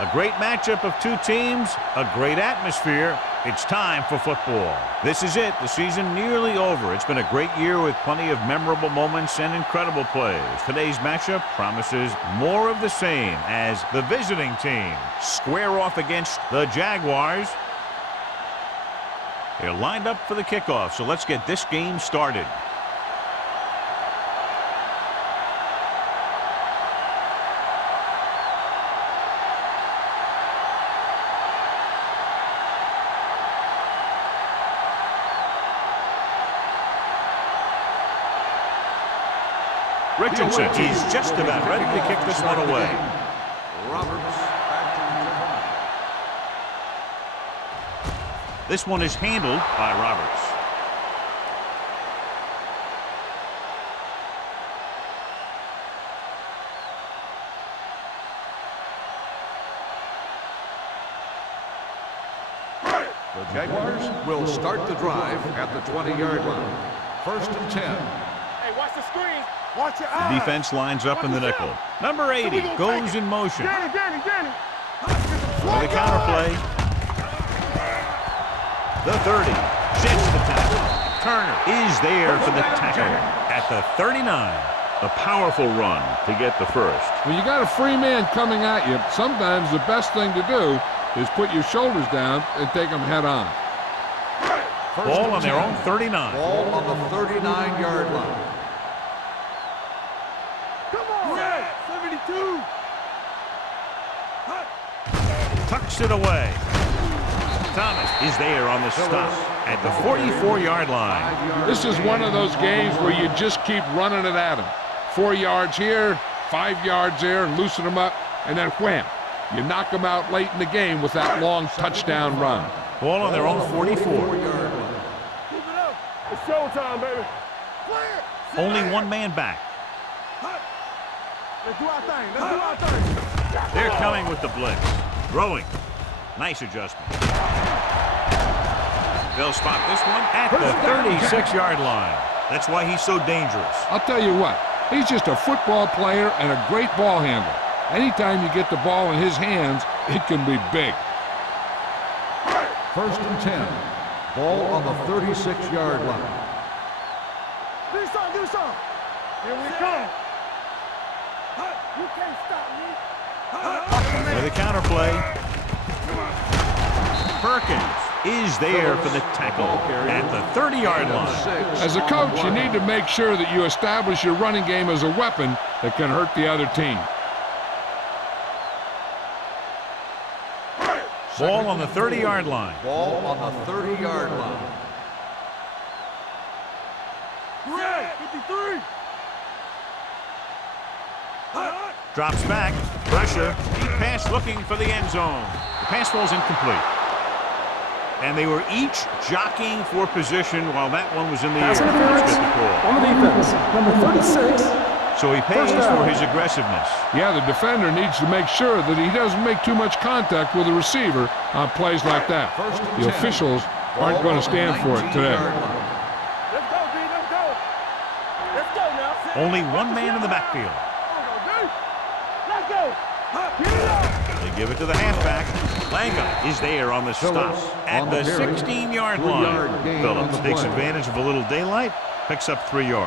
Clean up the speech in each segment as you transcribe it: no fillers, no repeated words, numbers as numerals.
A great matchup of two teams, a great atmosphere. It's time for football. This is it, the season nearly over. It's been a great year with plenty of memorable moments and incredible plays. Today's matchup promises more of the same as the visiting team square off against the Jaguars. They're lined up for the kickoff, so let's get this game started. Richardson is just about ready to kick this one away. This one is handled by Roberts. The Jaguars will start the drive at the 20-yard line. 1st and 10. Hey, watch the screen. Watch your The eyes. defense lines up in the nickel. Number 80 goes in motion. Danny. For the counterplay. The 30 sets the tackle. Turner is there for the tackle at the 39. A powerful run to get the first. When you got a free man coming at you, sometimes the best thing to do is put your shoulders down and take them head on. Ball on their own 39. Ball on the 39-yard line. Come on, 72. Tucks it away. Thomas is there on the stop at the 44-yard line. This is one of those games where you just keep running it at them. 4 yards here, 5 yards there, and loosen them up, and then wham. You knock them out late in the game with that long touchdown run. Ball on their own 44. Keep it up. It's showtime, baby. Only one man back. Let's do our thing. They're coming with the blitz. Throwing. Nice adjustment. They'll spot this one at the 36-yard line. That's why he's so dangerous. I'll tell you what, he's just a football player and a great ball handler. Anytime you get the ball in his hands, it can be big. 1st and 10. Ball on the 36-yard line. Do something. Here we come. You can't stop me. For the counterplay. Perkins is there for the tackle at the 30-yard line. As a coach, you need to make sure that you establish your running game as a weapon that can hurt the other team. Ball on the 30-yard line. Ball on the 30-yard line. 53. Drops back. Pressure. Deep pass looking for the end zone. The pass falls incomplete. And they were each jockeying for position while that one was in the air. Let's get the call. On the defense, number 36. So he pays for his aggressiveness. Yeah, the defender needs to make sure that he doesn't make too much contact with the receiver on plays like that. The officials aren't going to stand for it today. Let's go, D. Let's go. Let's go now. Only one man in the backfield. Let's go. Get it up. They give it to the halfback. Langa is there on the stop at the 16-yard line. Phillips takes advantage of a little daylight, picks up 3 yards.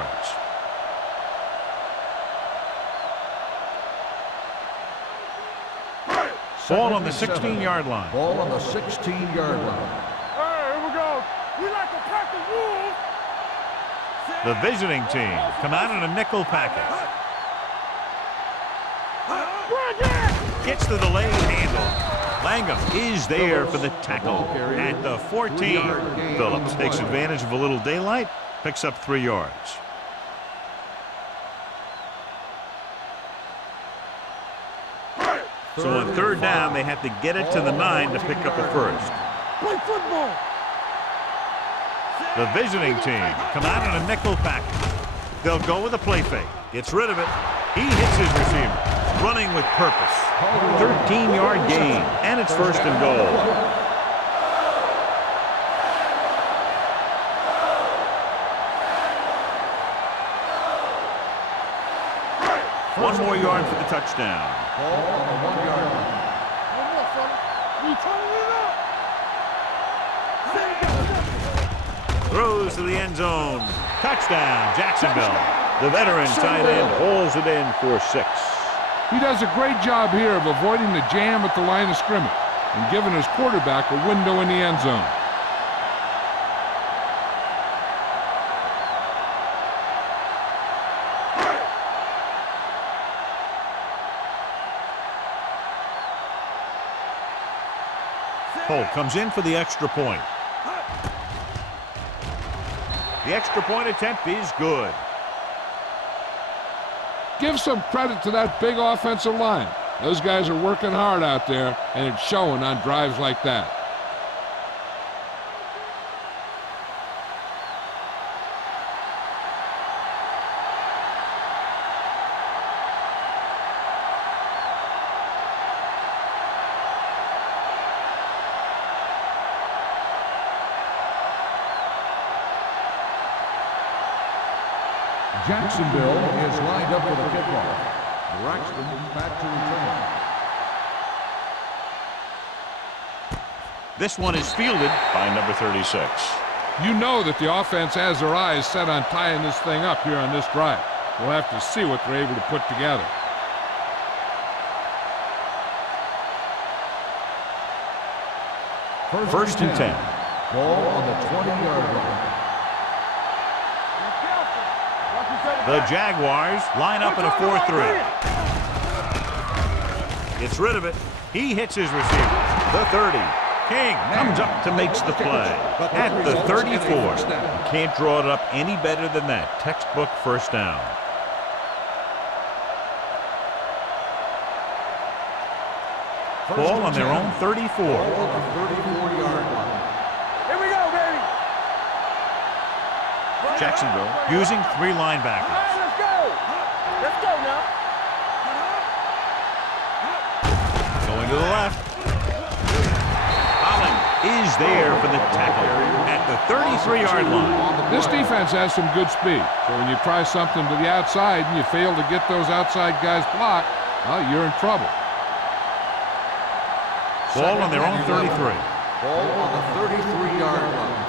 Ball on the 16-yard line. Ball on the 16-yard line. Hey, here we go. We like to pack the rules. The visiting team come out in a nickel package. Gets the delayed handle. Langham is there for the tackle at the 14. Phillips takes advantage of a little daylight, picks up 3 yards. So on third down, they have to get it to the 9 to pick up a first. Play football. The visiting team come out in a nickel package. They'll go with a play fake. Gets rid of it. He hits his receiver. Running with purpose. 13-yard gain, and it's first and goal. One more yard for the touchdown. Ball on the 1 yard line. One more, son. We turning it up. Throws to the end zone. Touchdown, Jacksonville. The veteran tight end holds it in for 6. He does a great job here of avoiding the jam at the line of scrimmage and giving his quarterback a window in the end zone. Holt comes in for the extra point. The extra point attempt is good. Give some credit to that big offensive line. Those guys are working hard out there, and it's showing on drives like that. Jacksonville is lined up for the kickoff. Braxton back to return. This one is fielded by number 36. You know that the offense has their eyes set on tying this thing up here on this drive. We'll have to see what they're able to put together. First and 10. Ball on the 20-yard line. The Jaguars line up in a 4-3. Gets rid of it. He hits his receiver. The 30. King comes up to makes the play. At the 34. You can't draw it up any better than that. Textbook first down. Ball on their own 34. Ball on the 34-yard line. Here we go, baby. Jacksonville using 3 All linebackers. right, let's go. Let's go now. Going to the left. Holland is there for the tackle at the 33-yard line. This defense has some good speed, so when you try something to the outside and you fail to get those outside guys blocked, well, you're in trouble. Ball on their own 33. Ball on the 33-yard line.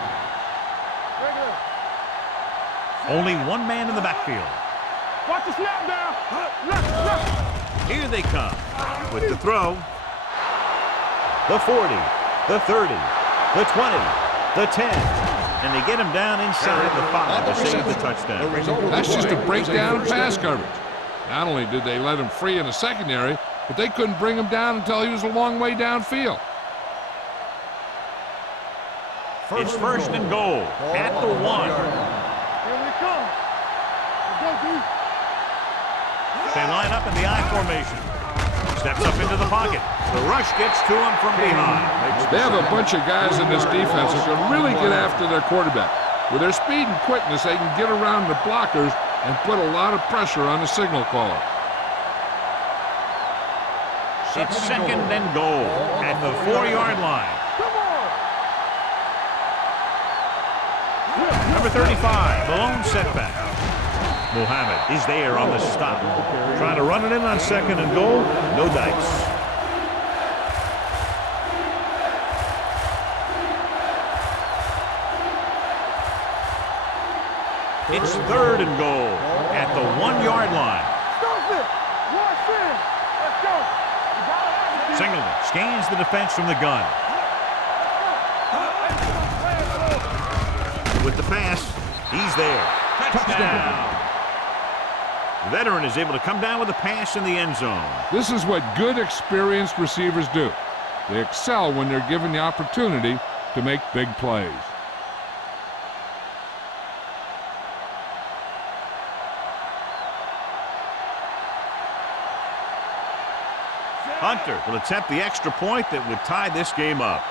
Only one man in the backfield. Watch the snap now. Left. Here they come with the throw. The 40, the 30, the 20, the 10. And they get him down inside the 5 to save the touchdown. That's just a breakdown in pass coverage. Not only did they let him free in the secondary, but they couldn't bring him down until he was a long way downfield. It's first and goal at the 1. Here we come. Let's go, dude. They line up in the I formation. Steps up into the pocket. The rush gets to him from behind. They have a bunch of guys in this defense who can really get after their quarterback. With their speed and quickness, they can get around the blockers and put a lot of pressure on the signal caller. It's second and goal at the 4-yard line. Come on. Number 35, the lone setback. Muhammad is there on the stop. Trying to run it in on second and goal. No dice. It's third and goal at the 1-yard line. Stop it. Watch in. Let's go. You got it. Singleton scans the defense from the gun. With the pass, he's there. Touchdown. The veteran is able to come down with a pass in the end zone. This is what good, experienced receivers do. They excel when they're given the opportunity to make big plays. Hunter will attempt the extra point that would tie this game up.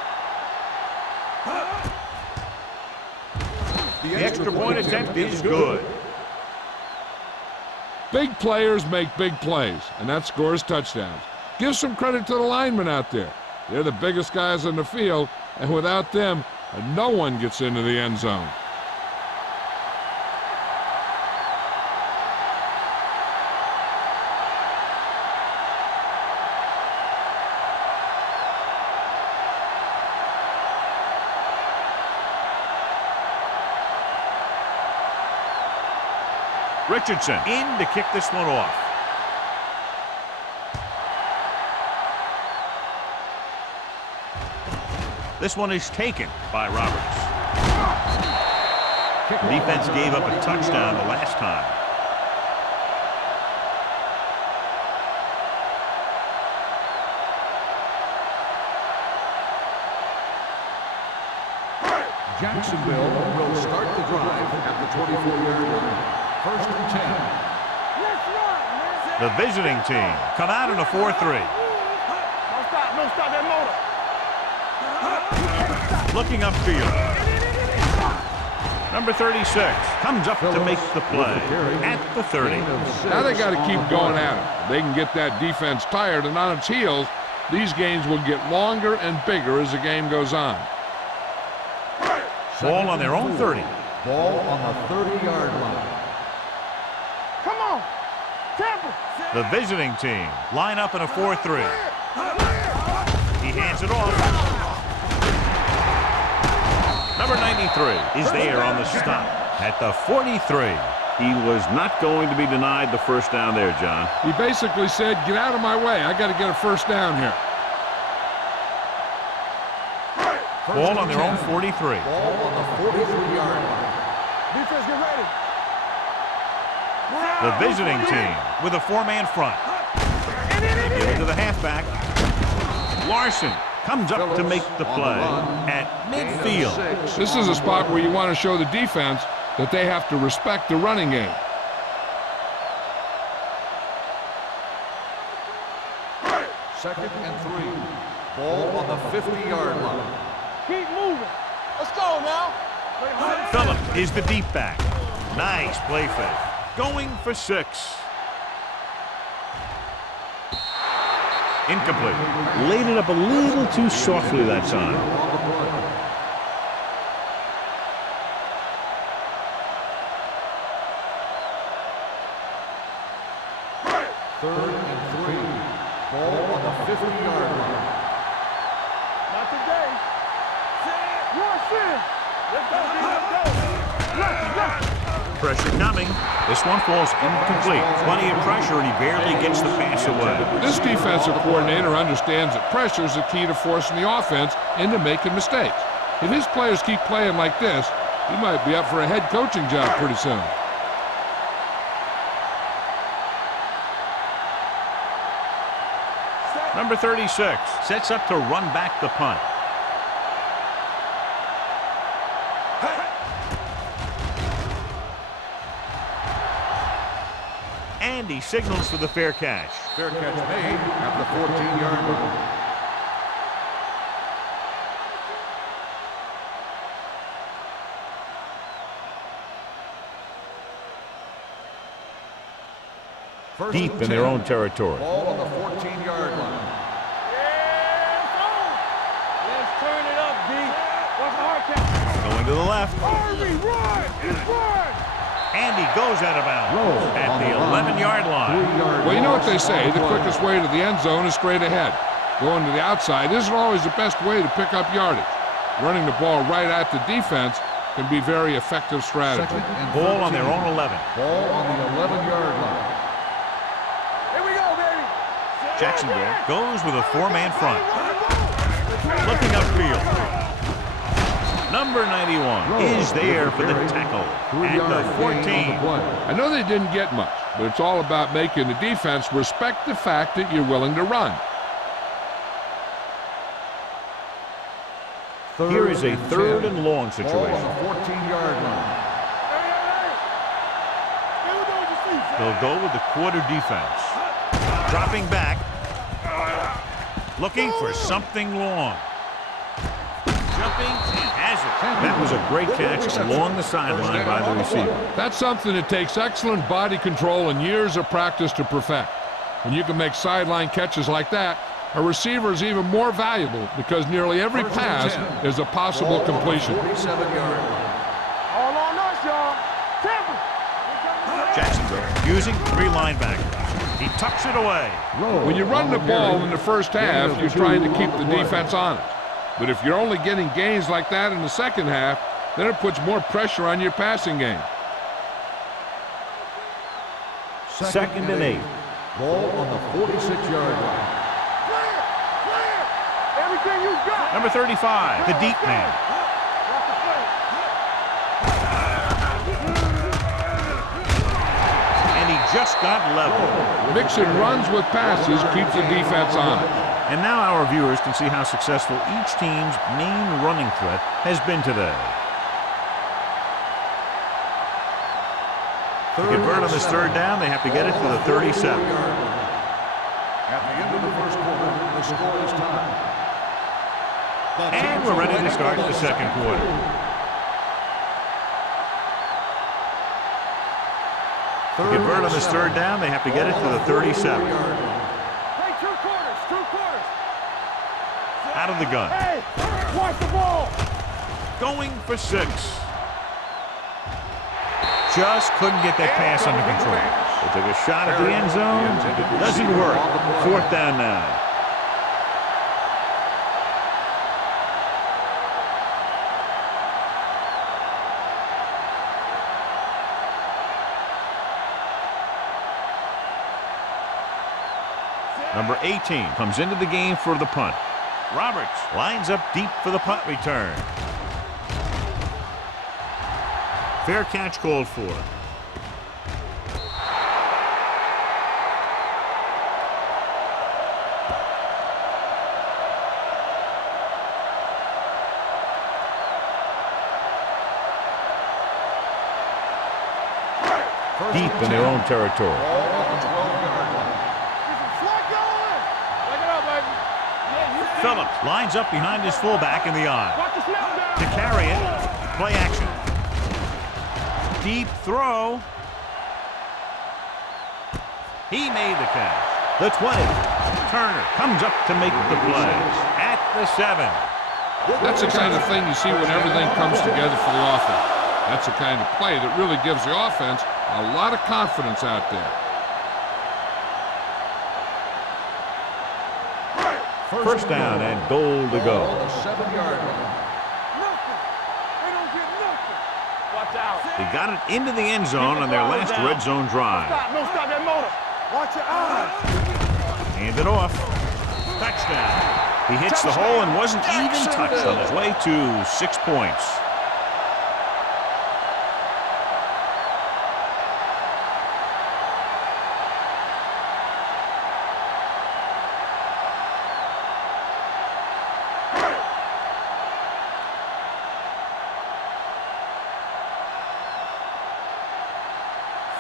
The extra point attempt is good. Big players make big plays, and that scores touchdowns. Give some credit to the linemen out there. They're the biggest guys on the field, and without them, no one gets into the end zone. Richardson in to kick this one off. This one is taken by Roberts. The defense gave up a touchdown the last time. Jacksonville will start the drive at the 24-yard line. First and 10. The visiting team come out in a 4-3. Don't stop that motor. Looking upfield. Number 36 comes up to make the play at the 30. Now they got to keep going at it. They can get that defense tired and on its heels. These games will get longer and bigger as the game goes on. Ball on their own 30. Ball on the 30-yard line. Come on. Temple. The visiting team line up in a 4-3. He hands it off. Number 93 is there on the stop at the 43. He was not going to be denied the first down there, John. He basically said, get out of my way. I got to get a first down here. Ball on their own 43. Ball on the 43-yard line. Defense, get ready. The visiting team with a 4-man front. They give it to the halfback. Larson comes up to make the play at midfield. This is a spot where you want to show the defense that they have to respect the running game. Second and 3. Ball on the 50-yard line. Keep moving. Let's go now. Phillip is the deep back. Nice play fake. Going for 6. Incomplete. Laid it up a little too softly that time. Third and 3. Ball on the 50-yard line. Not today. Rush in. Let's go, let's go. Pressure coming. This one falls incomplete. Plenty of pressure, and he barely gets the pass away. This defensive coordinator understands that pressure is the key to forcing the offense into making mistakes. If his players keep playing like this, he might be up for a head coaching job pretty soon. Number 36 sets up to run back the punt. And he signals for the fair catch. Fair catch made at the 14-yard line. Deep in their own territory. Ball on the 14-yard line. Let's turn it up, D. What's the hard catch? Going to the left. Harvey, run! It's run! And he goes out of bounds at the 11-yard line. Well, you know what they say, the quickest way to the end zone is straight ahead. Going to the outside isn't always the best way to pick up yardage. Running the ball right at the defense can be very effective strategy. Ball on their own 11. Ball on the 11-yard line. Here we go, baby. Jacksonville goes with a 4-man front. Looking upfield. Number 91 is there for the tackle at the 14. I know they didn't get much, but it's all about making the defense respect the fact that you're willing to run. Here is a 3rd and long Ball on situation. the 14-yard line. They'll go with the quarter defense. Dropping back. Looking for something long. Jumping and has it. That was a great catch along the sideline by the receiver. That's something that takes excellent body control and years of practice to perfect. When you can make sideline catches like that, a receiver is even more valuable because nearly every pass is a possible completion. 47-yard line. All on us, y'all. Temple. Jacksonville using 3 linebackers. He tucks it away. When you run the ball in the first half, you're trying to keep the defense on it. But if you're only getting gains like that in the second half, then it puts more pressure on your passing game. 2nd and 8. Ball on the 46-yard line. Clear. Everything you got. Number 35, the deep man. And he just got level. Mixing runs with passes keeps the defense on it. And now our viewers can see how successful each team's main running threat has been today. To convert on this 3rd down, they have to get it to the 37. At the end of the first quarter, the score is tied. And we're ready to start the 2nd quarter. To convert on this 3rd down, they have to get it to the 37. Play 2 quarters. 2 quarters. Out of the gun. Hey, watch the ball. Going for 6. Just couldn't get that pass under control. They took a shot at the end zone. Doesn't work. 4th down now. Number 18 comes into the game for the punt. Roberts lines up deep for the punt return. Fair catch called for. Deep in their own territory. Phillips lines up behind his fullback in the eye. To carry it, play action. Deep throw. He made the catch. The 20. Turner comes up to make the play. At the 7. That's the kind of thing you see when everything comes together for the offense. That's the kind of play that really gives the offense a lot of confidence out there. First down and goal to go. 7-yard line. They don't get nothing. Watch out. They got it into the end zone on their last red zone drive. Stop that motor. Watch your eyes. Hand it off. Touchdown. He hits the hole and wasn't even touched on his way to 6 points.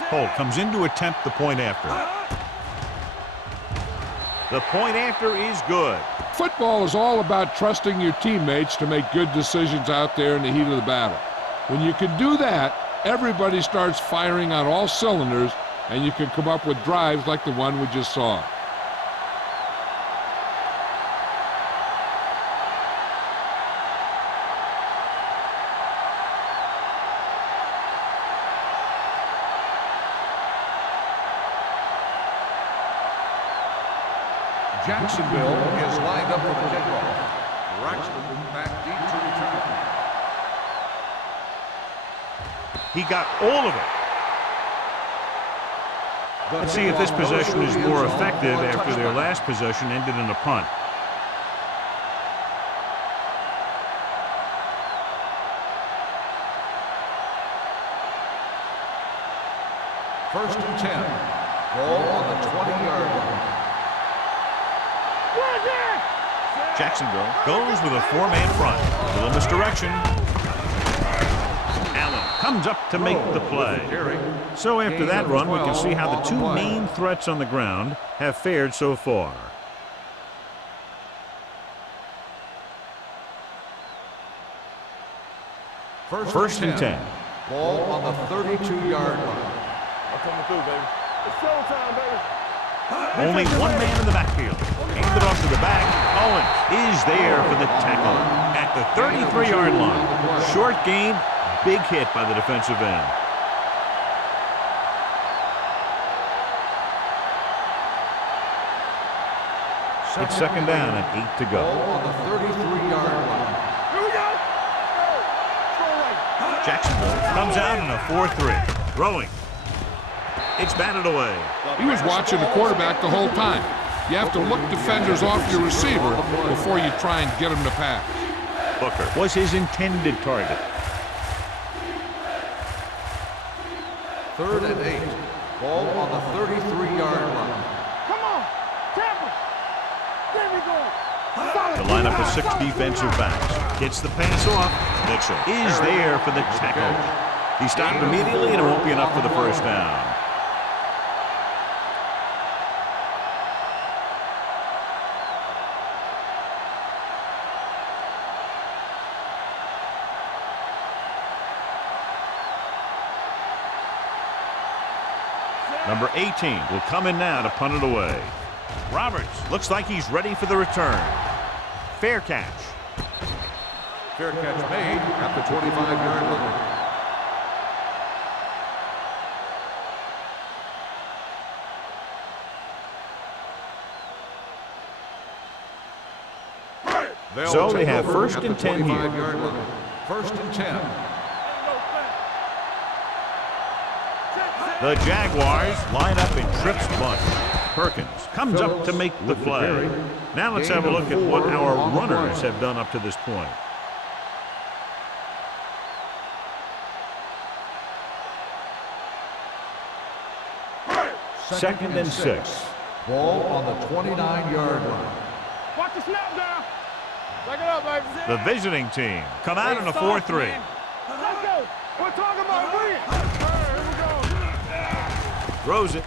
Holt comes in to attempt the point after. The point after is good. Football is all about trusting your teammates to make good decisions out there in the heat of the battle. When you can do that, everybody starts firing on all cylinders, and you can come up with drives like the one we just saw. Jacksonville is lined up for the kickoff. Braxton back deep to return. He got all of it. Let's see if this possession is more effective after their last possession ended in a punt. First and 10. Ball on the 20-yard line. Jacksonville goes with a 4-man front. A little misdirection. Allen comes up to make the play. So after that run, we can see how the two main threats on the ground have fared so far. First and 10. Ball on the 32-yard line. I'm coming through, baby. It's showtime, baby. Only one man in the backfield. Handed off to the back. Owens is there for the tackle at the 33-yard line. Short gain, big hit by the defensive end. It's second down and 8 to go. Ball on the 33-yard line. Here we go. Jacksonville comes out in a 4-3. Throwing. It's batted away. He was watching the quarterback the whole time. You have to look defenders off your receiver before you try and get him to pass. Booker was his intended target. 3rd and 8. Ball on the 33-yard line. Come on. Tampa. There we go. The lineup of 6 defensive backs. Gets the pass off. Mitchell is there for the tackle. He stopped immediately, and it won't be enough for the first down. Number 18 will come in now to punt it away. Roberts looks like he's ready for the return. Fair catch. Fair catch made at the 25-yard line. So they have first and 10 here. 25-yard line. First and 10. The Jaguars line up in trips bunch. Perkins comes up to make the play. Now let's have a look at what our runners have done up to this point. Second and 6. Ball on the 29-yard line. Watch the snap down. Back it up, baby. The visiting team come out in a 4-3. Let's go. We're talking about bring it. Here we go. Throws it.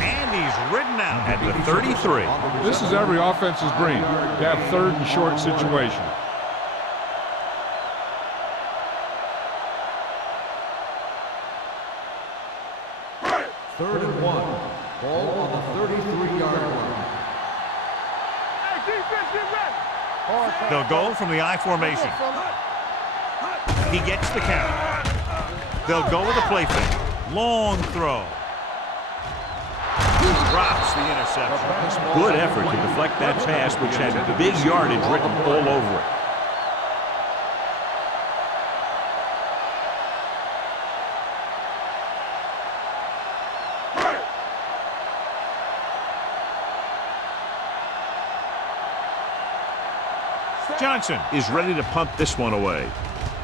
And he's ridden out at the 33. This is every offense's dream, to have 3rd and short situation. Third and 1. Ball on the 33-yard line. Hey, defense, get ready. They'll go from the I formation. He gets the count. They'll go with a play fake. Long throw. Drops the interception. Good effort to deflect that pass, which had big yardage written all over it. Johnson is ready to punt this one away.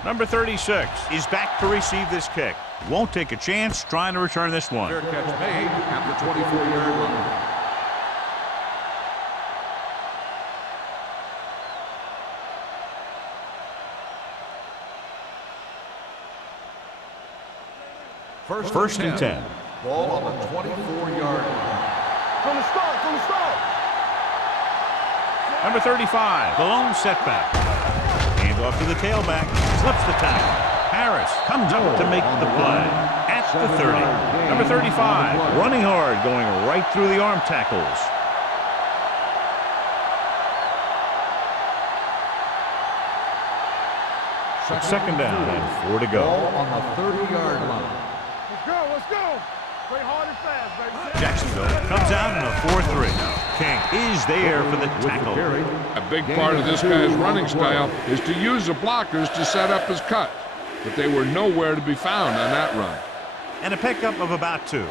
Number 36 is back to receive this kick. Won't take a chance trying to return this one. Fair catch made at the 24-yard line. First and 10. Ball on the 24-yard line. From the start. Number 35, the lone setback. Hand off to the tailback. Slips the tackle. Harris comes up to make the play at the 30. Number 35, running hard, going right through the arm tackles. It's second down and 4 to go. Ball on the 30-yard line. Let's go. Play hard and fast, baby. Jacksonville comes out in a 4-3. King is there for the tackle. A big part of this guy's running style is to use the blockers to set up his cut, but they were nowhere to be found on that run. And a pickup of about 2.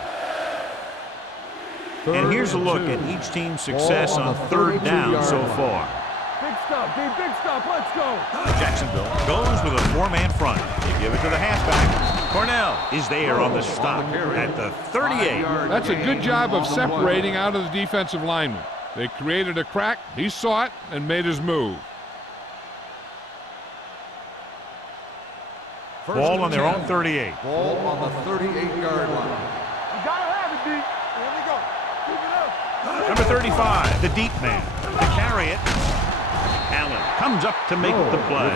And here's a look at each team's success on 3rd down so far. Big stop, D. Big stop. Let's go. Jacksonville goes with a 4-man front. They give it to the halfback. Cornell is there on the stop at the 38. That's a good job of separating out of the defensive lineman. They created a crack, he saw it, and made his move. Ball on their own 38. Ball on the 38-yard line. You gotta have it, D. Here we go. Keep it up. Number 35, the deep man. To carry it. Allen comes up to make the play.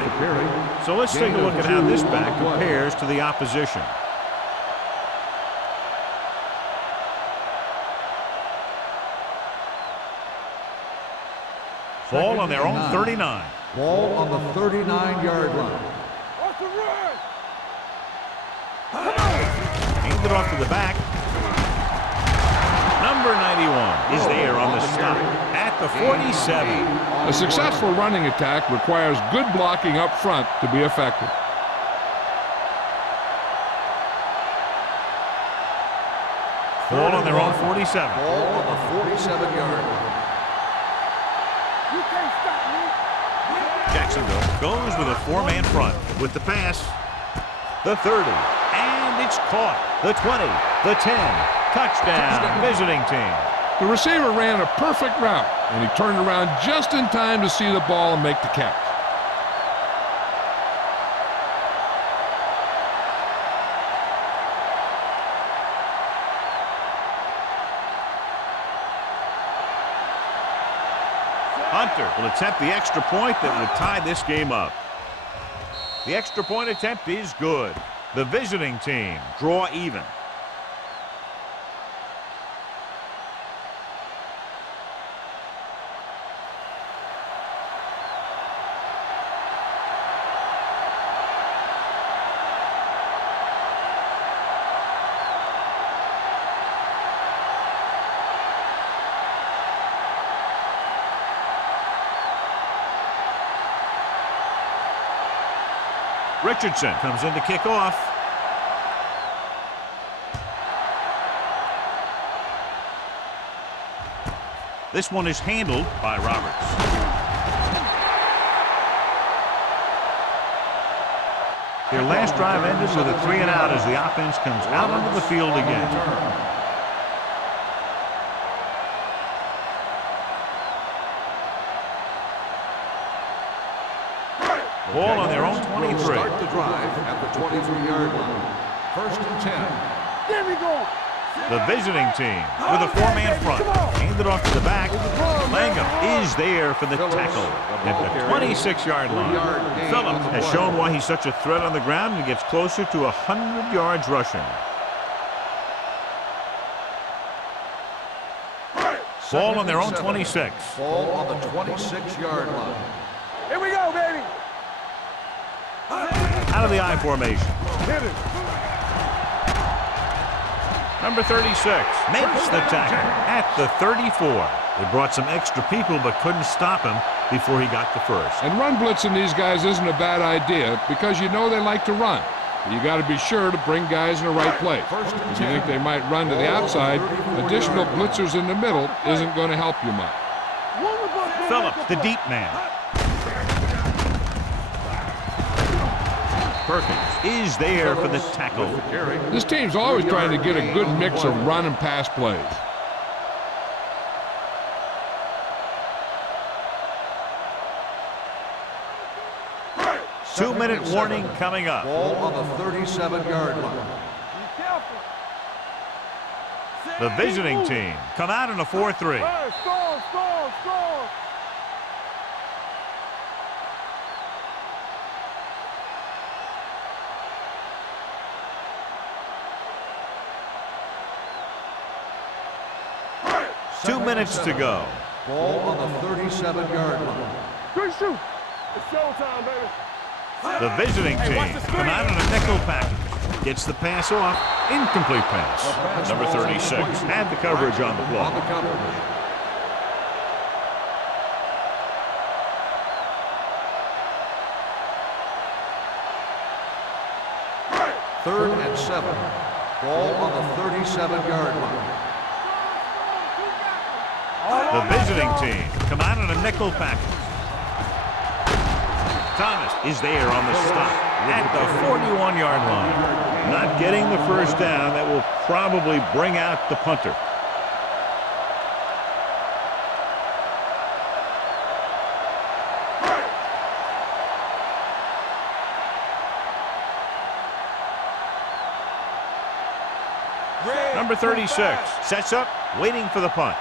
So let's take a look at how this back compares to the opposition. Ball on their own 39. Ball on the 39-yard line. What's the run? Aimed it off to the back. Number 91 is there on the stop at the 47. A successful running attack requires good blocking up front to be effective. Ball on their own 47. Ball on the 47-yard line. You can't stop me. Jacksonville goes with a four-man front with the pass. The 30. And it's caught. The 20. The 10. Touchdown. Visiting team. The receiver ran a perfect route, and he turned around just in time to see the ball and make the catch. Hunter will attempt the extra point that would tie this game up. The extra point attempt is good. The visiting team draw even. Richardson comes in to kick off. This one is handled by Roberts. Their last drive ended with a 3-and-out as the offense comes out onto the field again. Ball on their own 23. Start the drive at the 23-yard line. First and 10. There we go. The visiting team with a four-man front. Handed off to the back. Langham is there for the tackle at the 26-yard line. Phillips has shown why he's such a threat on the ground and gets closer to 100 yards rushing. Ball on their own 26. Ball on the 26-yard line. Here we go, baby. Out of the I formation. Hit it. Number 36 makes the tackle at the 34. They brought some extra people but couldn't stop him before he got the first. And run blitzing these guys isn't a bad idea because you know they like to run. But you got to be sure to bring guys in the right place. If you think they might run to the outside, additional blitzers in the middle isn't going to help you much. Phillips, the deep man. Perkins is there for the tackle. This team's always trying to get a good mix of run and pass plays. Two-minute warning coming up. Ball on the 37-yard line. The visiting team come out in a 4-3. Score. Two minutes to go. Ball on the 37-yard line. Good shoot. It's showtime, baby. The visiting team come out in a nickel package. Gets the pass off. Incomplete pass. Number 36 had the coverage on the block. Third and 7. Ball on the 37-yard line. The visiting team come out in a nickel package. Thomas is there on the stop at the 41-yard line. Not getting the first down. That will probably bring out the punter. Number 36 sets up, waiting for the punt.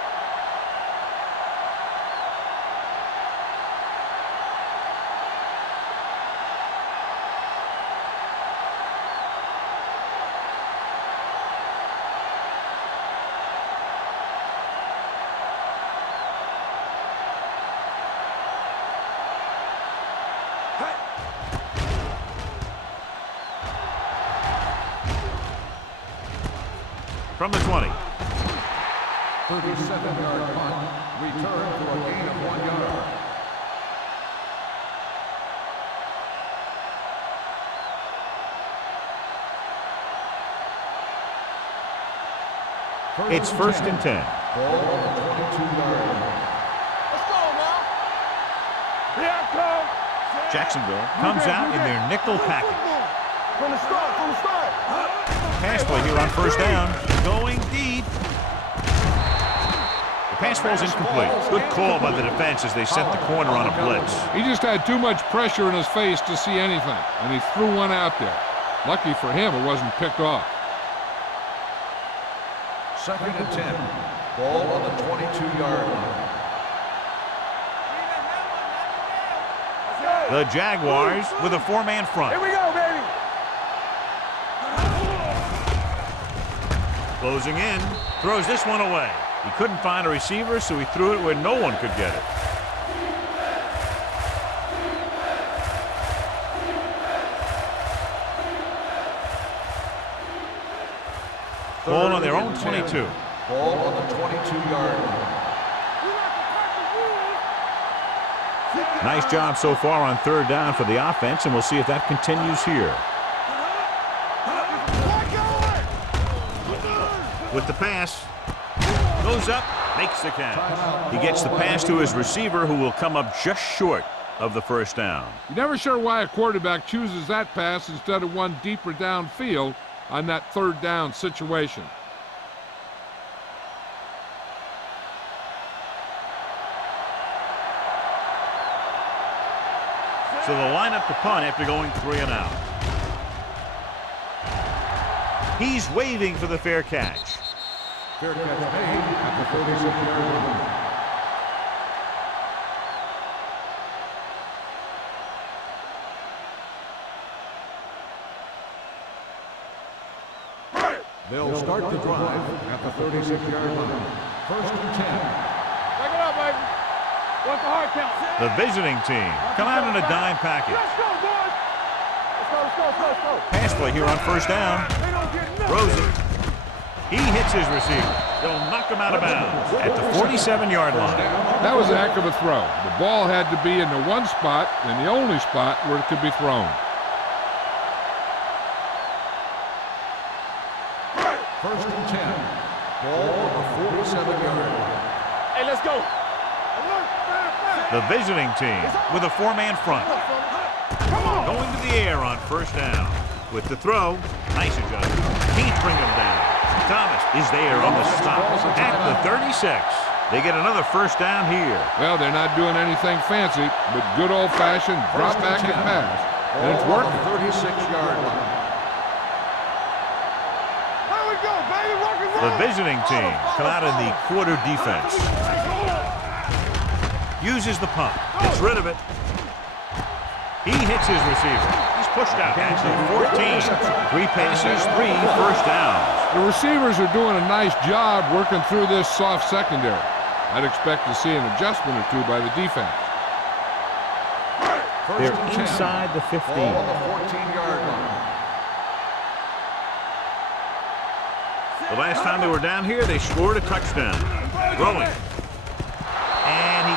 from the 20. 37-yard punt. Return for a gain of 1 yard. It's 1st and 10. Ball on the 22-yard line. Let's go now. Here I come. Jacksonville comes out in their nickel package. From the start, from the start. Pass play here on 1st down. Going deep. The pass falls incomplete. Good call by the defense as they sent the corner on a blitz. He just had too much pressure in his face to see anything, and he threw one out there. Lucky for him, it wasn't picked off. 2nd and 10. Ball on the 22-yard line. The Jaguars with a 4-man front. Here we go, baby. Closing in, throws this one away. He couldn't find a receiver, so he threw it where no one could get it. Ball on their own 22. Ball on the 22-yard line. Nice job so far on 3rd down for the offense, and we'll see if that continues here. With the pass, goes up, makes the catch. He gets the pass to his receiver, who will come up just short of the 1st down. You're never sure why a quarterback chooses that pass instead of one deeper downfield on that 3rd down situation. So they'll line up to punt after going 3 and out. He's waving for the fair catch. Fair catch made at the 36-yard line. They'll start the drive at the 36-yard line. 1st and 10. Take it up, baby. What's the hard count? The visiting team come out in a dime package. Let's go, boys. Let's go. Pass play here on 1st down. They don't get nothing. Throws it. He hits his receiver. They'll knock him out of bounds at the 47-yard line. That was a heck of a throw. The ball had to be in the one spot and the only spot where it could be thrown. 1st and 10. Ball on the 47-yard line. Hey, let's go. The visiting team with a 4-man front. Come on. Going to the air on 1st down. With the throw, nice adjustment. Can't bring him down. Thomas is there on the stop at the 36. They get another 1st down here. Well, they're not doing anything fancy, but good old-fashioned drop back and pass. And it's working. 36-yard line. There we go, baby. Rock and roll. The visiting team come out in the quarter defense. Uses the punt. Gets rid of it. He hits his receiver. He's pushed out at the 14. 3 passes, 3 1st downs. The receivers are doing a nice job working through this soft secondary. I'd expect to see an adjustment or two by the defense. They're inside the 15. Ball on the 14-yard line. The last time they were down here, they scored a touchdown. Throwing. And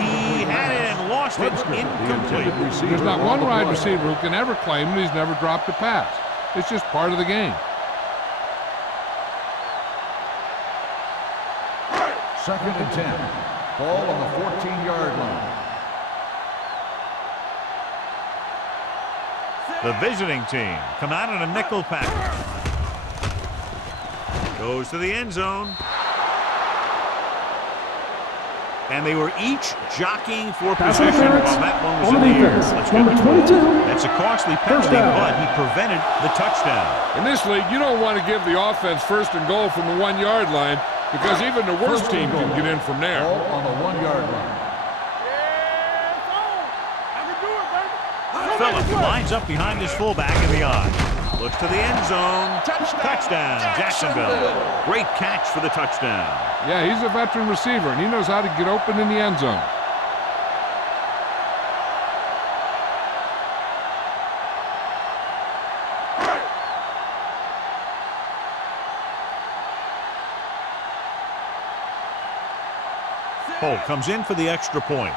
he had it and lost it. Incomplete. There's not one wide receiver who can ever claim that he's never dropped a pass. It's just part of the game. 2nd and 10. Ball on the 14-yard line. The visiting team come out in a nickel package. Goes to the end zone. And they were each jockeying for position while that one was in the air. Let's get Number the ball. 22. That's a costly penalty, but he prevented the touchdown. In this league, you don't want to give the offense 1st and goal from the 1-yard line because even the worst team can get in from there. Ball on the 1-yard line. Phillips lines up behind his fullback in the odd. Looks to the end zone. Touchdown, Jacksonville. Great catch for the touchdown. Yeah, he's a veteran receiver, and he knows how to get open in the end zone. Holt comes in for the extra point.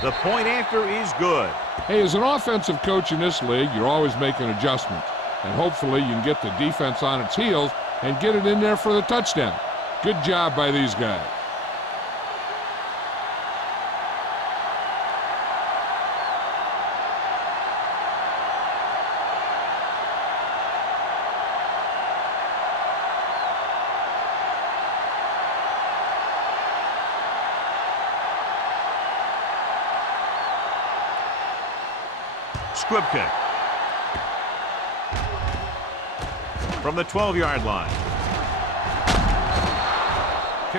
The point after is good. Hey, as an offensive coach in this league, you're always making adjustments. And hopefully you can get the defense on its heels and get it in there for the touchdown. Good job by these guys. Squib kick. From the 12-yard line.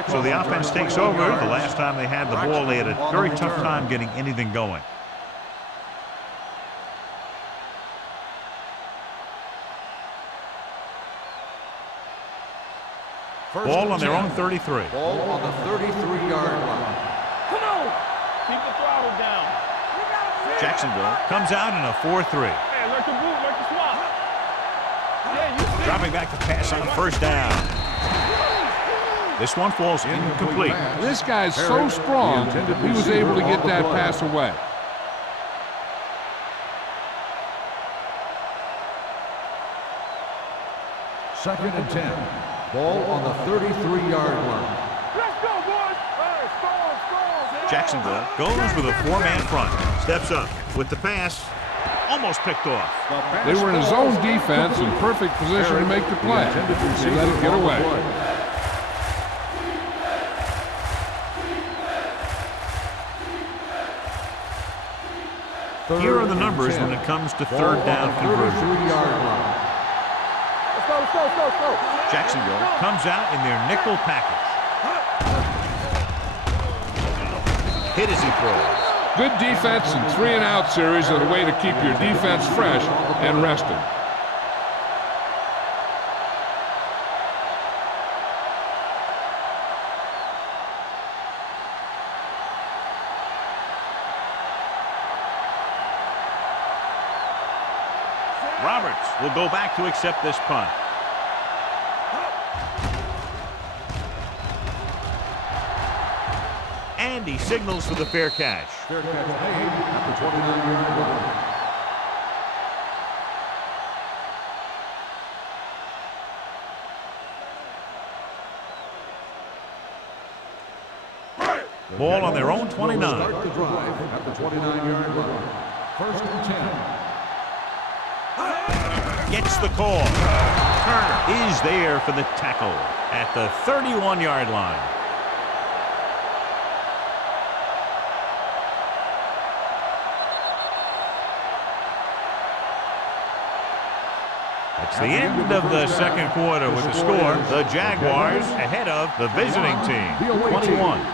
So the offense takes over. The last time they had the ball, they had a very tough time getting anything going. Ball on their own 33. Ball on the 33-yard line. Come on. Keep the throttle down. Jacksonville comes out in a 4-3. Hey, like the boot, like the swap. Yeah, you see. Dropping back to pass on first down. This one falls incomplete. This guy's so strong, he was able to get that pass away. Second and 10. Ball on the 33-yard line. Let's go, boys. Hey, score. Jacksonville goes with a four-man front. Steps up with the pass. Almost picked off. They were in a zone defense in perfect position to make the play. They let it get away. Here are the numbers when it comes to third down conversion. Let's go. Jacksonville comes out in their nickel package. Hit as he throws. Good defense and 3-and-out series are the way to keep your defense fresh and rested. Roberts will go back to accept this punt. And he signals for the fair catch. Fair catch made at the 29-yard line. Ball on their own 29. Start the drive at the 29-yard line. First and 10. Gets the call. Turner is there for the tackle at the 31-yard line. It's the end of the second quarter with the score. The Jaguars ahead of the visiting team, 21-14.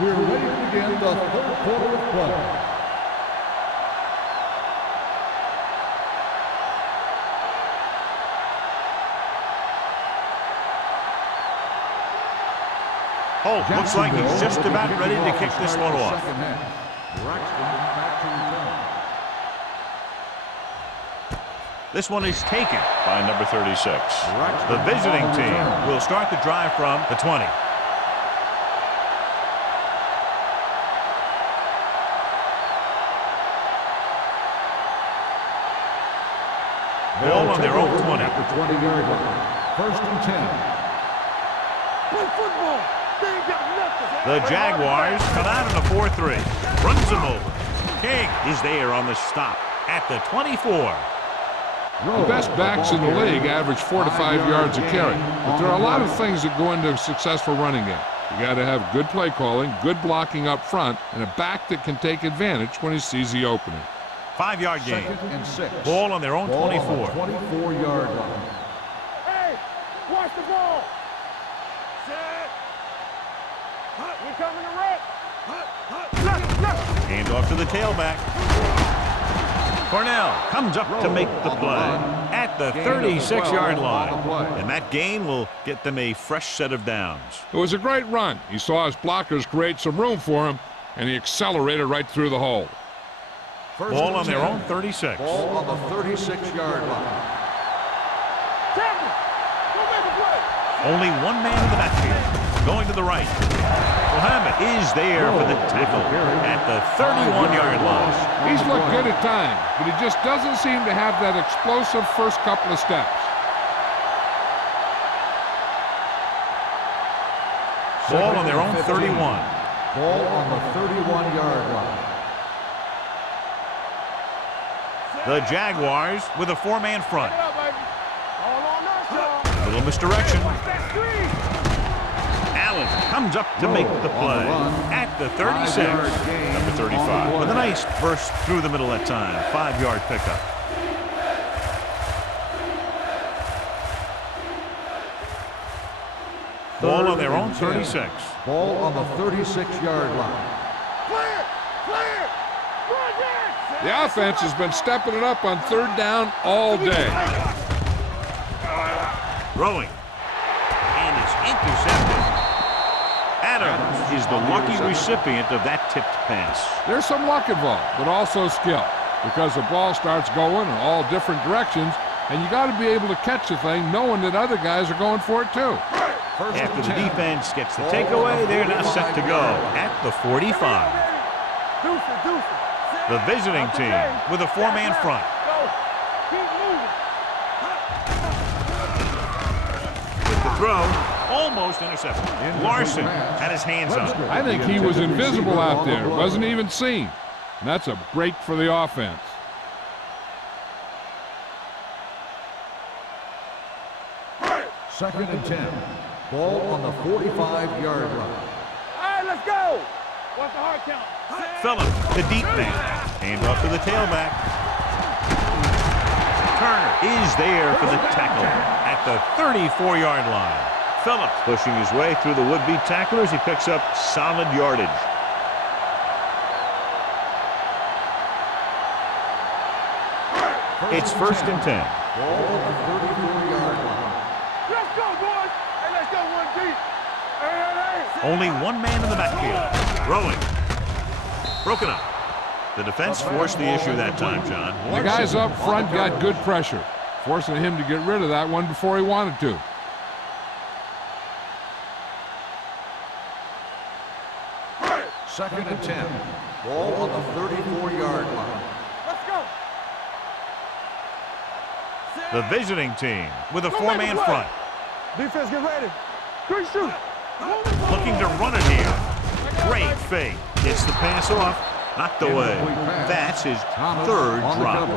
We're ready to begin the third quarter of play. Holt looks like he's just about ready to kick this one off. This one is taken by number 36. The visiting team will start the drive from the 20. Ball on their own 20. At the 20-yard line. First and 10. Play football. They ain't got nothing. The Jaguars come out in a 4-3. Runs him over. King is there on the stop at the 24. The best backs in the league average 4 to 5 yards a carry. But there are a lot of things that go into a successful running game. You got to have good play calling, good blocking up front, and a back that can take advantage when he sees the opening. 5-yard gain. Second and 6. Ball on their own 24. 24-yard line. Hey, watch the ball. Set. We coming to wreck. Hand off to the tailback. Cornell comes up to make the play at the 36-yard line. And that gain will get them a fresh set of downs. It was a great run. He saw his blockers create some room for him, and he accelerated right through the hole. First Ball and on their 10. own 36. Ball on the 36-yard line. Tackle. Go make a play. Only one man in the backfield. Going to the right. Muhammad is there for the tackle at the 31-yard line. He's looked good at times, but he just doesn't seem to have that explosive first couple of steps. Ball on their own 31. Ball on the 31-yard line. The Jaguars with a four-man front. Get up, baby. All on us, y'all. Little misdirection. Watch that screen. Allen comes up to make the play at the 36. Number 35 with a nice burst through the middle that time. 5-yard pickup. Ball on their own 36. Ball on the 36-yard line. Clear. Clear. Run that. The offense has been stepping it up on third down all day. Throwing. And it's intercepted. Adams is the lucky recipient of that tipped pass. There's some luck involved, but also skill, because the ball starts going in all different directions, and you got to be able to catch the thing knowing that other guys are going for it too. After the defense gets the takeaway, they're now set to go at the 45. Deuce it, deuce it. The visiting team with a four-man front. Go. Keep moving. With the throw, almost intercepted. Larson had his hands on it. I think he was invisible out there, wasn't even seen. And that's a break for the offense. Second and 10. Ball on the 45-yard line. All right, let's go. What's the hard count? Phillips, the deep man. Hand off to the tailback. Turner is there for the tackle at the 34-yard line. Phillips pushing his way through the would-be tacklers. He picks up solid yardage. It's first and 10. Ball on the 34-yard line. Let's go, boys. Hey, let's go one deep. Hey. Only one man in the backfield. Throwing. Broken up. The defense forced the issue that time, John. The guys up front got good pressure, forcing him to get rid of that one before he wanted to. Second and 10. Ball on the 34-yard line. Let's go. The visiting team with a four-man front. Defense, get ready. Quick shoot. Looking to run it here. Great fake. Gets the pass off. Knocked away. That's his third drop.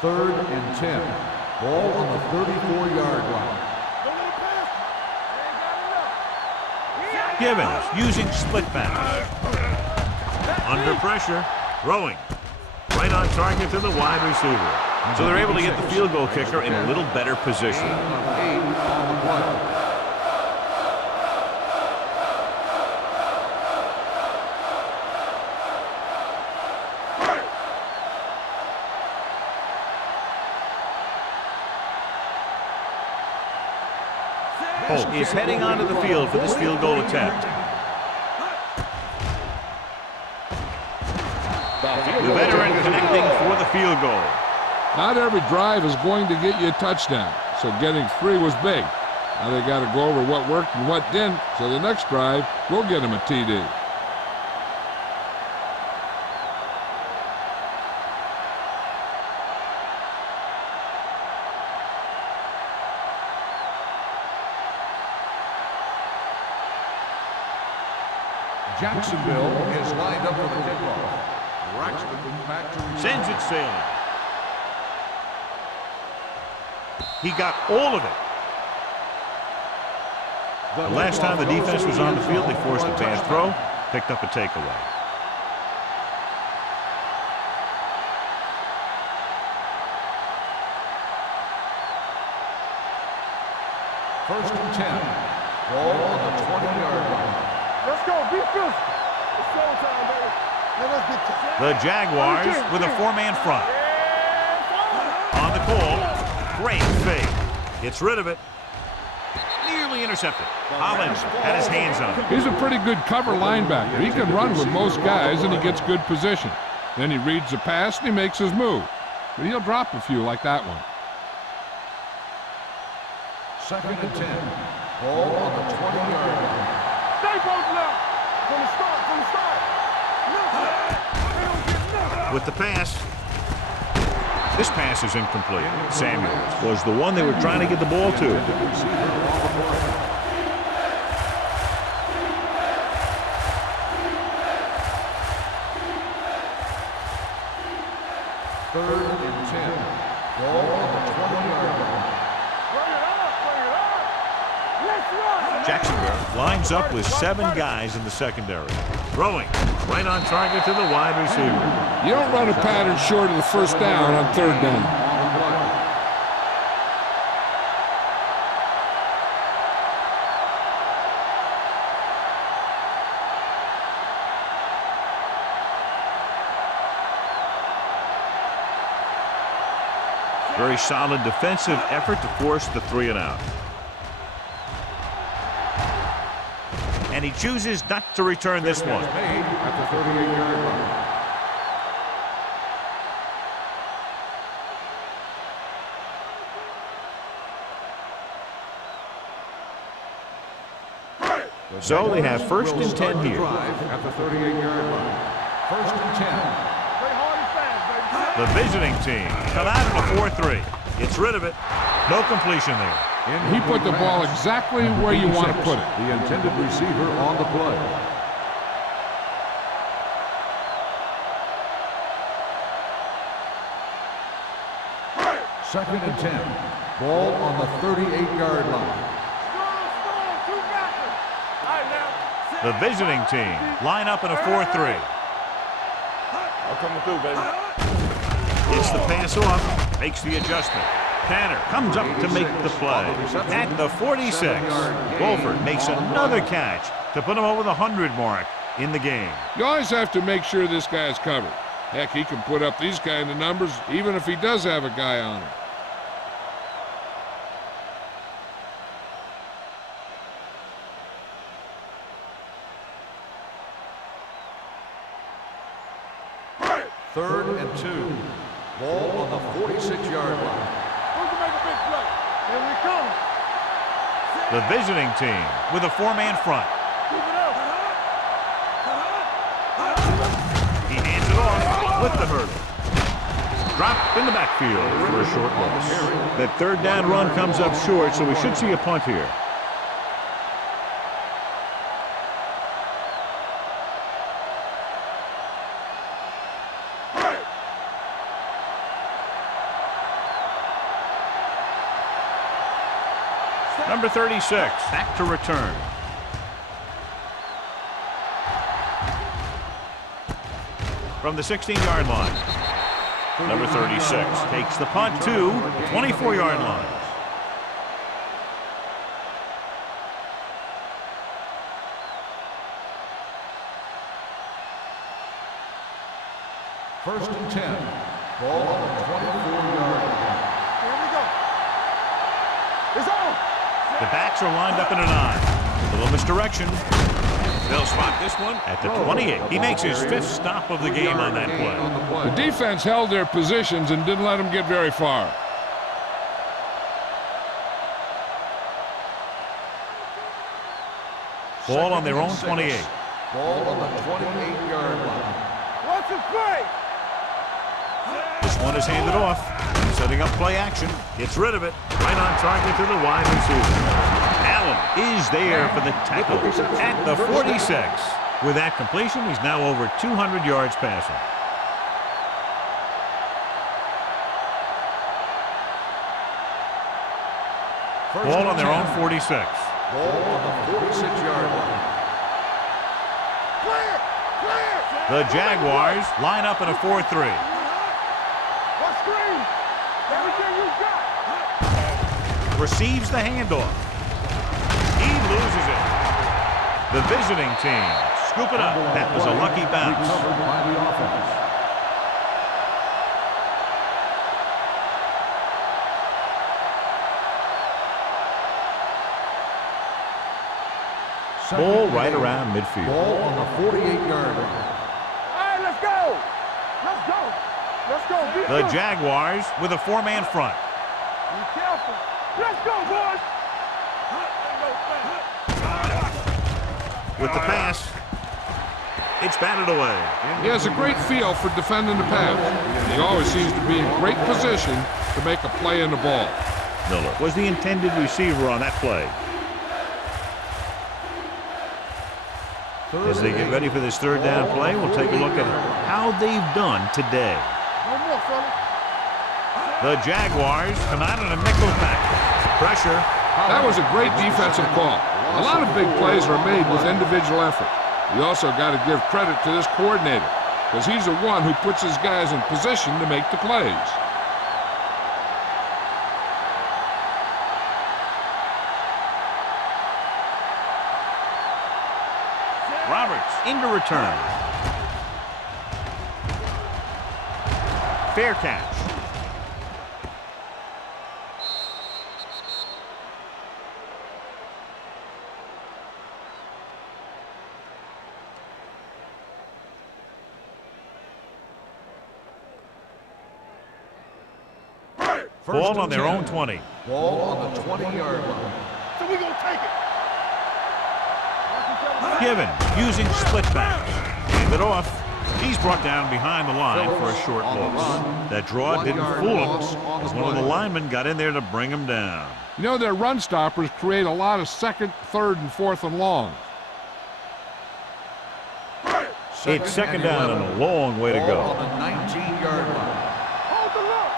Third and 10. Ball on the 34-yard line. Givens using split pass. Under pressure. Throwing. Right on target to the wide receiver. So they're able to get the field goal kicker in a little better position. 8 on the play. Holt is heading onto the field for this field goal attempt. The veteran connecting for the field goal. Not every drive is going to get you a touchdown, so getting 3 was big. Now they got to go over what worked and what didn't, so the next drive will get him a TD. Jacksonville is lined up for the kickoff. Braxton back to receive. Sends it sailing. He got all of it. The last time the defense was on the field, they forced a bad throw, picked up a takeaway. First and 10. Ball on the 20-yard line. Let's go. Be physical. It's showtime, baby. Let's get to The Jaguars with a four-man front. On the call, great fake. Gets rid of it. nearly intercepted. Hollins had his hands on it. He's a pretty good cover linebacker. He can run with most guys, and he gets good position. Then he reads the pass, and he makes his move. But he'll drop a few like that one. 2nd and 10. Ball on the 20-yard line. Stay both left. From the start, from the start. With the pass. This pass is incomplete. Samuels was the one they were trying to get the ball to. Third and 10. Ball on the 20-yard line. Bring it up, bring it up. Let's run. Jacksonville lines up with 7 guys in the secondary. Throwing right on target to the wide receiver. You don't run a pattern short of the first down on 3rd down. Very solid defensive effort to force the 3 and out. And he chooses not to return this one. Made at the 38-yard line. So they have 1st and 10 here. At the 38-yard line. 1st and 10. Play hard and fast, baby. The visiting team come out in a 4-3. Gets rid of it. No completion there. He put the ball exactly where you want to put it. The intended receiver on the play. Second and 10. Ball on the 38-yard line. Two backers. All right, now. The visiting team line up in a 4-3. I'm coming through, baby. Gets the pass off. Makes the adjustment. Tanner comes up to make the play. At the 46, Wolford makes another catch to put him over the 100 mark in the game. You always have to make sure this guy's covered. Heck, he can put up these kind of numbers even if he does have a guy on him. Third and 2. Ball on the 46-yard line. Who's to make a big play? Here we come. The visiting team with a 4-man front. Keep it up. He hands it off with the hurdle. Drop in the backfield for a short loss. That 3rd down run comes up short, so we should see a punt here. Number 36, back to return. From the 16-yard line. Number 36 takes the punt to the 24-yard line. First and 10. Ball on the 24-yard line. Here we go. It's on. The backs are lined up in a 9. Little misdirection. They'll spot this one at the 28. He makes his 5th stop of the game on that play. The defense held their positions and didn't let them get very far. Ball on their own 28. Ball on the 28-yard line. What's the play? This one is handed off. Setting up play action. Gets rid of it. Right on target to the wide receiver. Allen is there for the tackle at the 46. With that completion, he's now over 200 yards passing. Ball on their own 46. Ball on the 46-yard line. Clear! Clear! The Jaguars line up in a 4-3. What screen? Everything you got. Receives the handoff. He loses it. The visiting team scoop it up. That was a lucky bounce. Recovered by the offense. Ball right around midfield. Ball on the 48-yard line. All right, let's go. Let's go. Let's go. Be The good. Jaguars with a four-man front. Be careful. Let's go, boys. With the pass, it's batted away. He has a great feel for defending the pass. He always seems to be in great position to make a play in the ball. Miller was the intended receiver on that play. As they get ready for this third down play, we'll take a look at how they've done today. No more, fella. The Jaguars come out in a nickel pack. Pressure. That was a great defensive call. A lot of big plays are made with individual effort. You also got to give credit to this coordinator, because he's the one who puts his guys in position to make the plays. Roberts into return. Fair catch. Ball on their own 20. Ball on the 20-yard line. So we're going to take it. Given using split backs. Hand it off. He's brought down behind the line for a short loss. That draw didn't fool him as one of the linemen got in there to bring him down. You know, their run stoppers create a lot of second, third, and fourth and long. It's second down and a long way to Ball go. on the 19-yard line. Hold the look.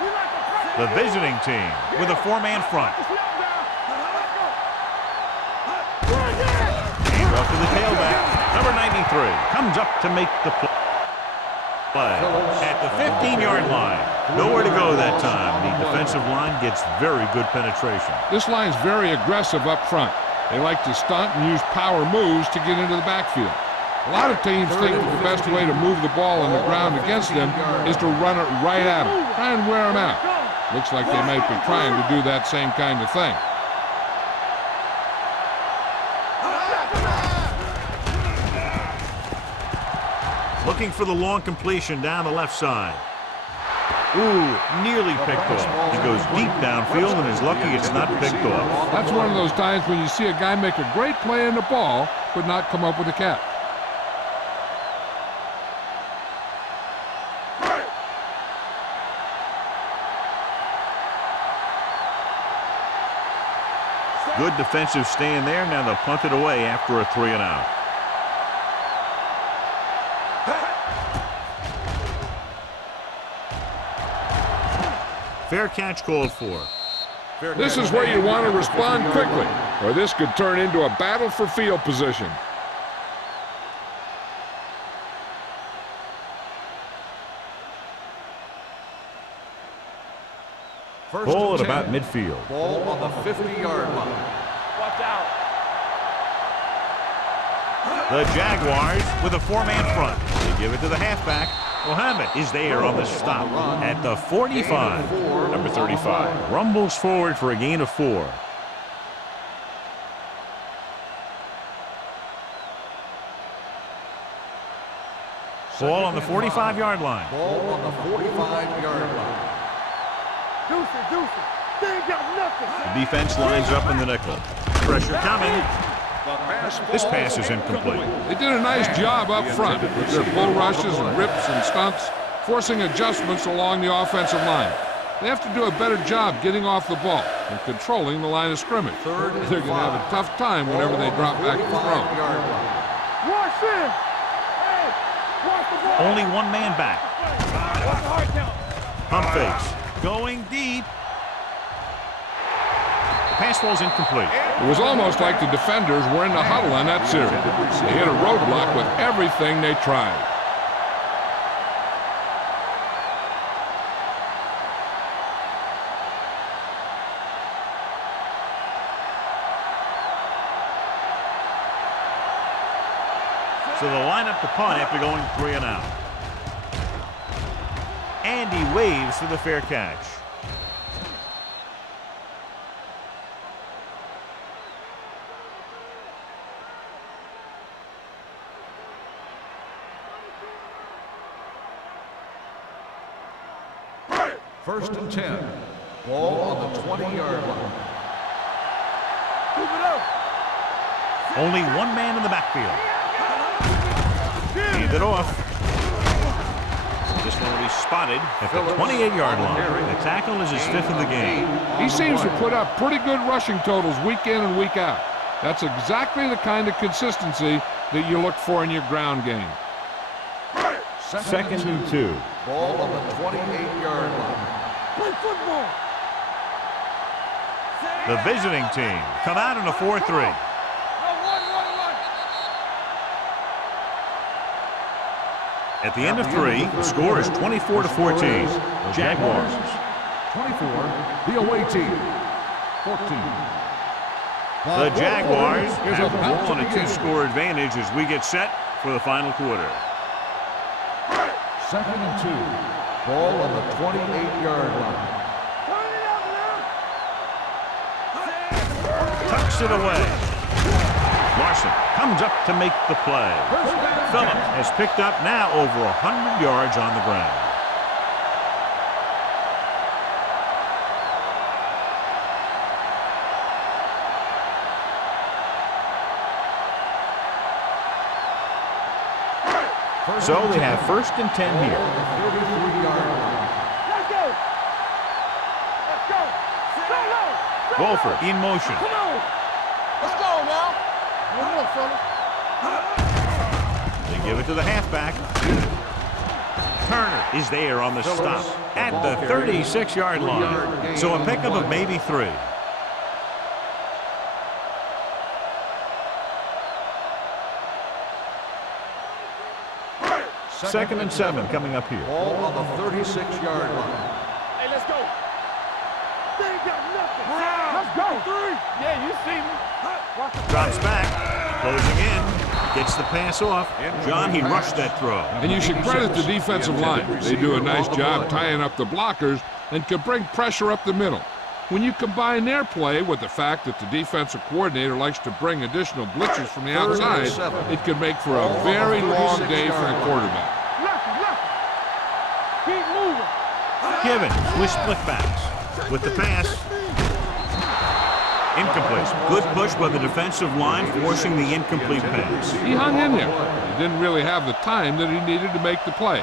We like to press. The visiting team with a four-man front. Hands off to the tailback. Number 93 comes up to make the play. At the 15-yard line. Nowhere to go that time. The defensive line gets very good penetration. This line's very aggressive up front. They like to stunt and use power moves to get into the backfield. A lot of teams think that the best way to move the ball on the ground against them is to run it right at them. Try and wear them out. Looks like they might be trying to do that same kind of thing. Looking for the long completion down the left side. Ooh, nearly picked off. He goes deep downfield and is lucky it's not picked off. That's one of those times when you see a guy make a great play in the ball, but not come up with a catch. Good defensive stand there. Now they'll punt it away after a 3 and out. Fair catch called for. This is where you want to respond quickly, or this could turn into a battle for field position. Ball at about midfield. Ball on the 50-yard line. Watch out. The Jaguars with a four-man front. They give it to the halfback. Mohammed is there on the stop at the 45. Number 35 rumbles forward for a gain of 4. Ball on the 45-yard line. Ball on the 45-yard line. Deucey. They ain't got nothing. The defense lines up in the nickel. Pressure coming. This pass is incomplete. They did a nice job up front with their bull rushes and rips and stunts, forcing adjustments along the offensive line. They have to do a better job getting off the ball and controlling the line of scrimmage. They're going to have a tough time whenever they drop back to throw. Watch this. Hey, watch the ball. Only one man back. Watch the hard count. Pump fakes. Going deep. Pass ball's incomplete. It was almost like the defenders were in the huddle on that series. They hit a roadblock with everything they tried. So they'll line up the punt after going 3 and out. And he waves for the fair catch. First and 10. Ball on the 20-yard line. Keep it up. Only one man in the backfield. Hand it off. This one will be spotted at the 28-yard line. The tackle is his 5th of the game. He seems to put up pretty good rushing totals week in and week out. That's exactly the kind of consistency that you look for in your ground game. Second and 2. Ball on the 28-yard line. Play football. The visiting team come out in a 4-3. At the end of 3, the score is 24-14. Jaguars. 24, the away team. 14. The Jaguars have the ball on a 2-score advantage as we get set for the final quarter. Second and 2. Ball on the 28-yard line. Tucks it away. Larson comes up to make the play. Phillips has picked up now over 100 yards on the ground. So they have first and 10 here. 33-yard line. Let's go. Let's go. Go, go. Wolford in motion. Come on. Let's go now. Move on, fella. They give it to the halfback. Turner is there on the stop at the 36-yard line. So a pickup of maybe 3. Second and 7 coming up here. Ball on the 36-yard line. Hey, let's go. They ain't got nothing. Let's go. 3. Yeah, you see me. Drops back, closing in, gets the pass off. John, he rushed that throw. And you should credit the defensive line. They do a nice job tying up the blockers and can bring pressure up the middle. When you combine their play with the fact that the defensive coordinator likes to bring additional blitzers from the outside, it can make for a very long day for the quarterback. Keep moving. Given with split backs. With the pass. Incomplete. Good push by the defensive line, forcing the incomplete pass. He hung in there. He didn't really have the time that he needed to make the play.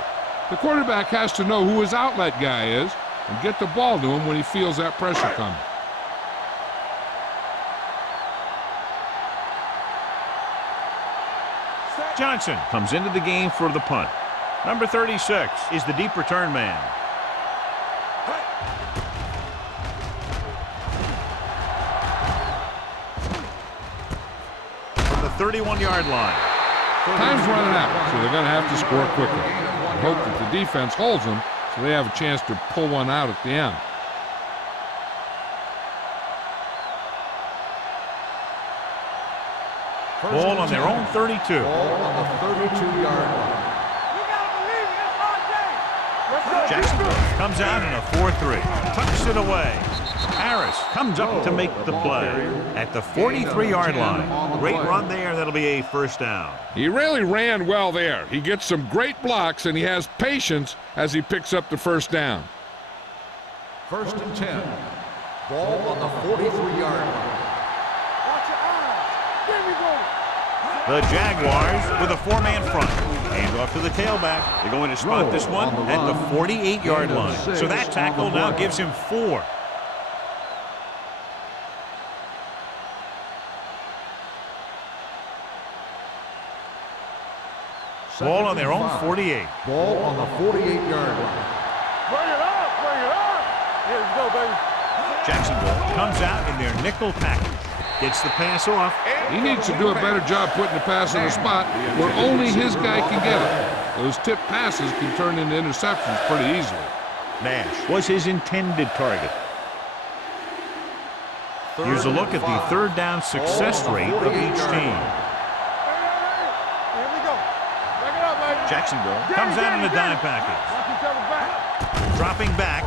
The quarterback has to know who his outlet guy is and get the ball to him when he feels that pressure coming. Johnson comes into the game for the punt. Number 36 is the deep return man. From the 31-yard line. Time's running out, so they're going to have to score quickly. I hope that the defense holds them so they have a chance to pull one out at the end. Ball on their own 32. Ball on the 32-yard line. Jackson comes out in a 4-3. Tucks it away. Harris comes up to make the play at the 43-yard line. Great run there. That'll be a first down. He really ran well there. He gets some great blocks, and he has patience as he picks up the first down. First and 10. Ball on the 43-yard line. Watch your eyes. There we go. The Jaguars with a 4-man front. Hand off to the tailback. They're going to spot this one at the 48-yard line. So that tackle now gives him 4. Ball on their own 48. Ball on the 48-yard line. Bring it up. Bring it up. Here we go, baby. Jacksonville comes out in their nickel package. Gets the pass off. He needs to do a better job putting the pass in a spot where only his guy can get it. Those tip passes can turn into interceptions pretty easily. Nash was his intended target. Here's a look at the third down success rate of each team. Here we go. Bring it up, baby. Jacksonville comes out in a dime package. Watch each other back. Dropping back,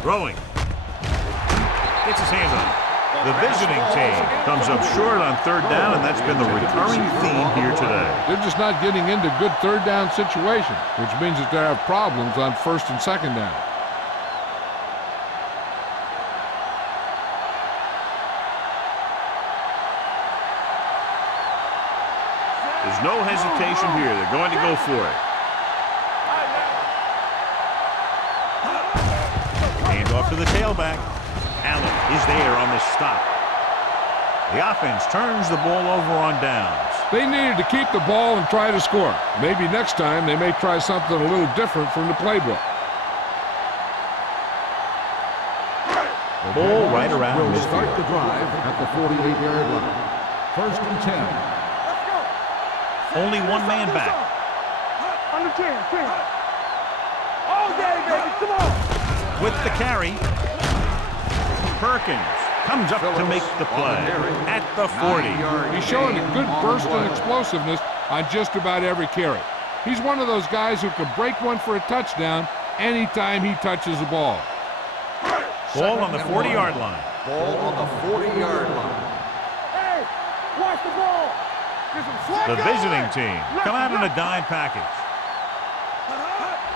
throwing. Gets his hands on it. The visiting team comes up short on third down, and that's been the recurring theme here today. They're just not getting into good third down situations, which means that they have problems on first and second down. There's no hesitation here. They're going to go for it. Hand off to the tailback. Allen is there on the stop. The offense turns the ball over on downs. They needed to keep the ball and try to score. Maybe next time they may try something a little different from the playbook. Ball right around will midfield. start the drive at the 48-yard line. First and 10. Only one man back. Under 10. All day, baby. Come on. With the carry. Perkins comes up to make the play at the 40. He's showing a good burst and explosiveness on just about every carry. He's one of those guys who can break one for a touchdown anytime he touches the ball. Ball on the 40-yard line. Ball on the 40-yard line. Hey, watch the ball. There's some slack The going. visiting team come out in a dime package.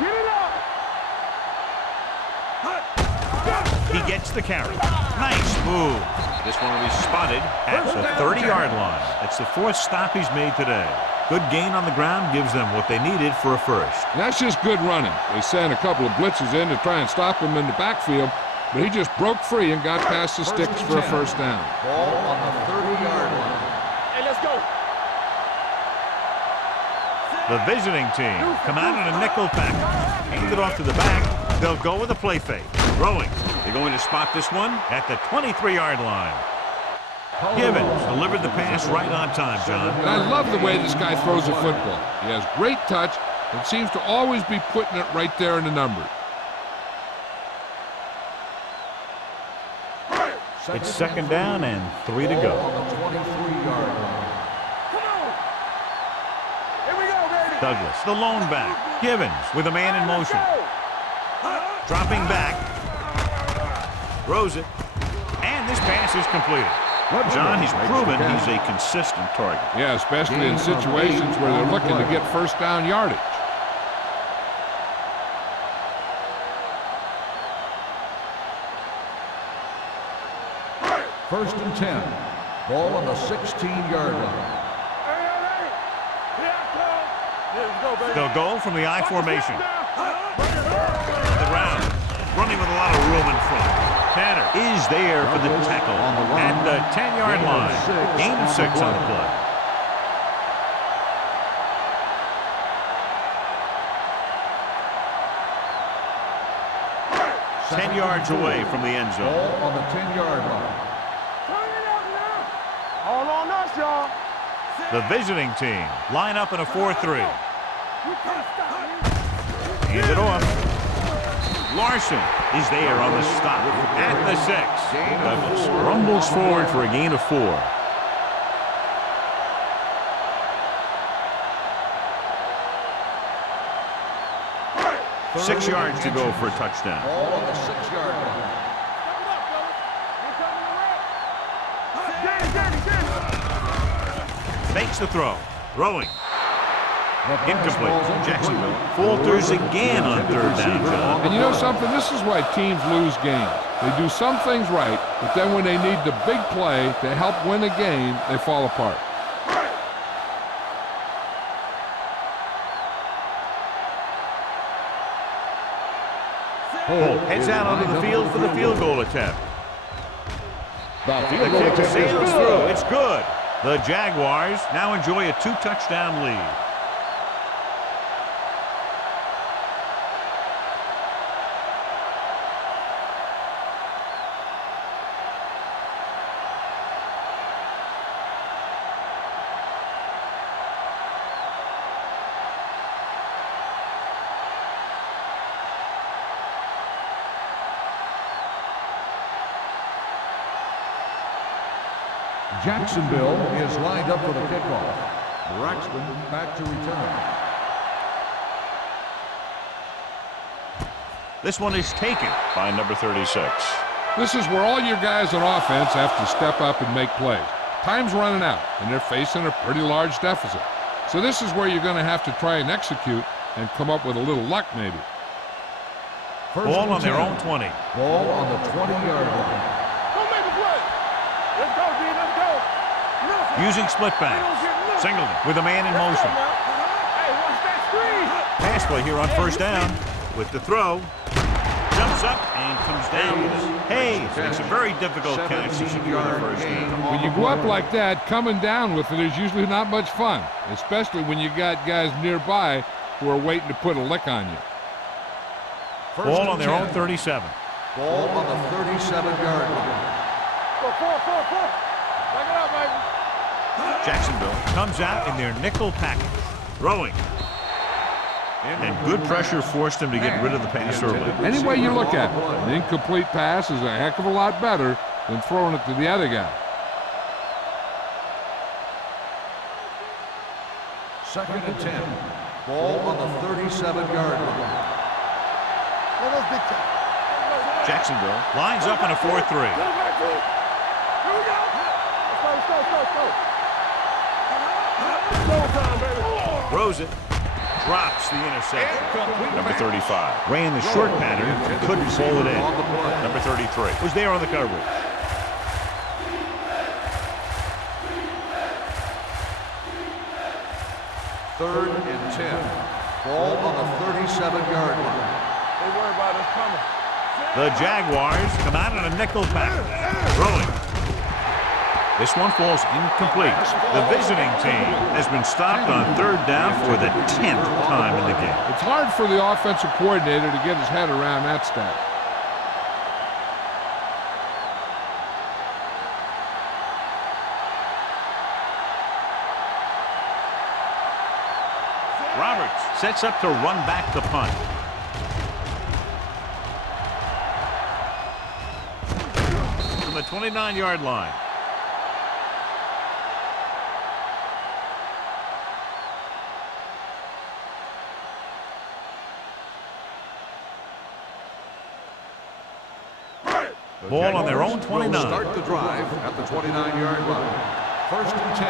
Get it up. He gets the carry. Nice move. This one will be spotted at the 30-yard line. It's the fourth stop he's made today. Good gain on the ground gives them what they needed for a first. That's just good running. They sent a couple of blitzes in to try and stop him in the backfield, but he just broke free and got past the sticks for a first down. Ball on the 30-yard line. Hey, let's go. The visiting team come out in a nickel package. Hand it off to the back. They'll go with a play fake. Throwing. They're going to spot this one at the 23-yard line. Givens delivered the pass right on time, John. And I love the way this guy throws a football. He has great touch and seems to always be putting it right there in the numbers. It's second down and 3 to go. On the 23-yard line. Come on. Here we go, baby. Douglas, the lone back. Givens with a man in motion. Dropping back. Throws it. And this pass is completed. John, he's proven he's a consistent target. Yeah, especially in situations where they're looking to get first down yardage. First and 10. Ball on the 16-yard line. They'll go from the I formation. The ground. Running with a lot of room in front. Tanner is there for the tackle at the 10-yard line. Gain of 6 on the play. Ten yards away from the end zone. Ball on the 10-yard line. Turn it up now. All on us, y'all. The visiting team line up in a 4-3. You can't stop me. Hand it off. Larson is there on the stop at the 6. Douglas rumbles forward for a gain of 4. Six yards to go for a touchdown. Ball on the 6-yard line. Makes the throw. Throwing. Incomplete. Jacksonville falters again on third down, John. And you know something? This is why teams lose games. They do some things right, but then when they need the big play to help win a game, they fall apart. Holt heads out onto the field for the field goal attempt. The The field goal kick attempt is sails good. through. It's good. The Jaguars now enjoy a 2-touchdown lead. Jacksonville is lined up for the kickoff. Braxton back to return. This one is taken by number 36. This is where all your guys on offense have to step up and make plays. Time's running out, and they're facing a pretty large deficit. So this is where you're going to have to try and execute and come up with a little luck maybe. First Ball and on their 10. own 20. Ball on the 20-yard line. Don't make a play. Let's go, D. Let's go. Using split backs. Singleton with a man in motion. Hey, watch that screen. Pass play here on first down with the throw. Jumps up and comes down. Hayes makes a very difficult catch to secure the first down. When you go up like that, coming down with it is usually not much fun, especially when you got guys nearby who are waiting to put a lick on you. Ball on their own 37. Ball on the 37-yard line. Go, four. Back it up, baby. Jacksonville comes out in their nickel package. Throwing. And good pressure forced him to get rid of the pass early. Any way you look at it, an incomplete pass is a heck of a lot better than throwing it to the other guy. Second and 10. Ball on the 37-yard line. Jacksonville lines up in a 4-3. Here we go. Let's go. Showtime, baby. Throws it. Drops the interception. Number 35. Ran the short pattern. Couldn't pull it in. Number 33. Was there on the coverage. Third and 10. Ball on the 37-yard line. They worry about us coming. The Jaguars come out in a nickel package. Throwing. This one falls incomplete. The visiting team has been stopped on third down for the 10th time in the game. It's hard for the offensive coordinator to get his head around that stat. Roberts sets up to run back the punt. From the 29-yard line. Ball on their own 29. Will start the drive at the 29-yard line. First and 10.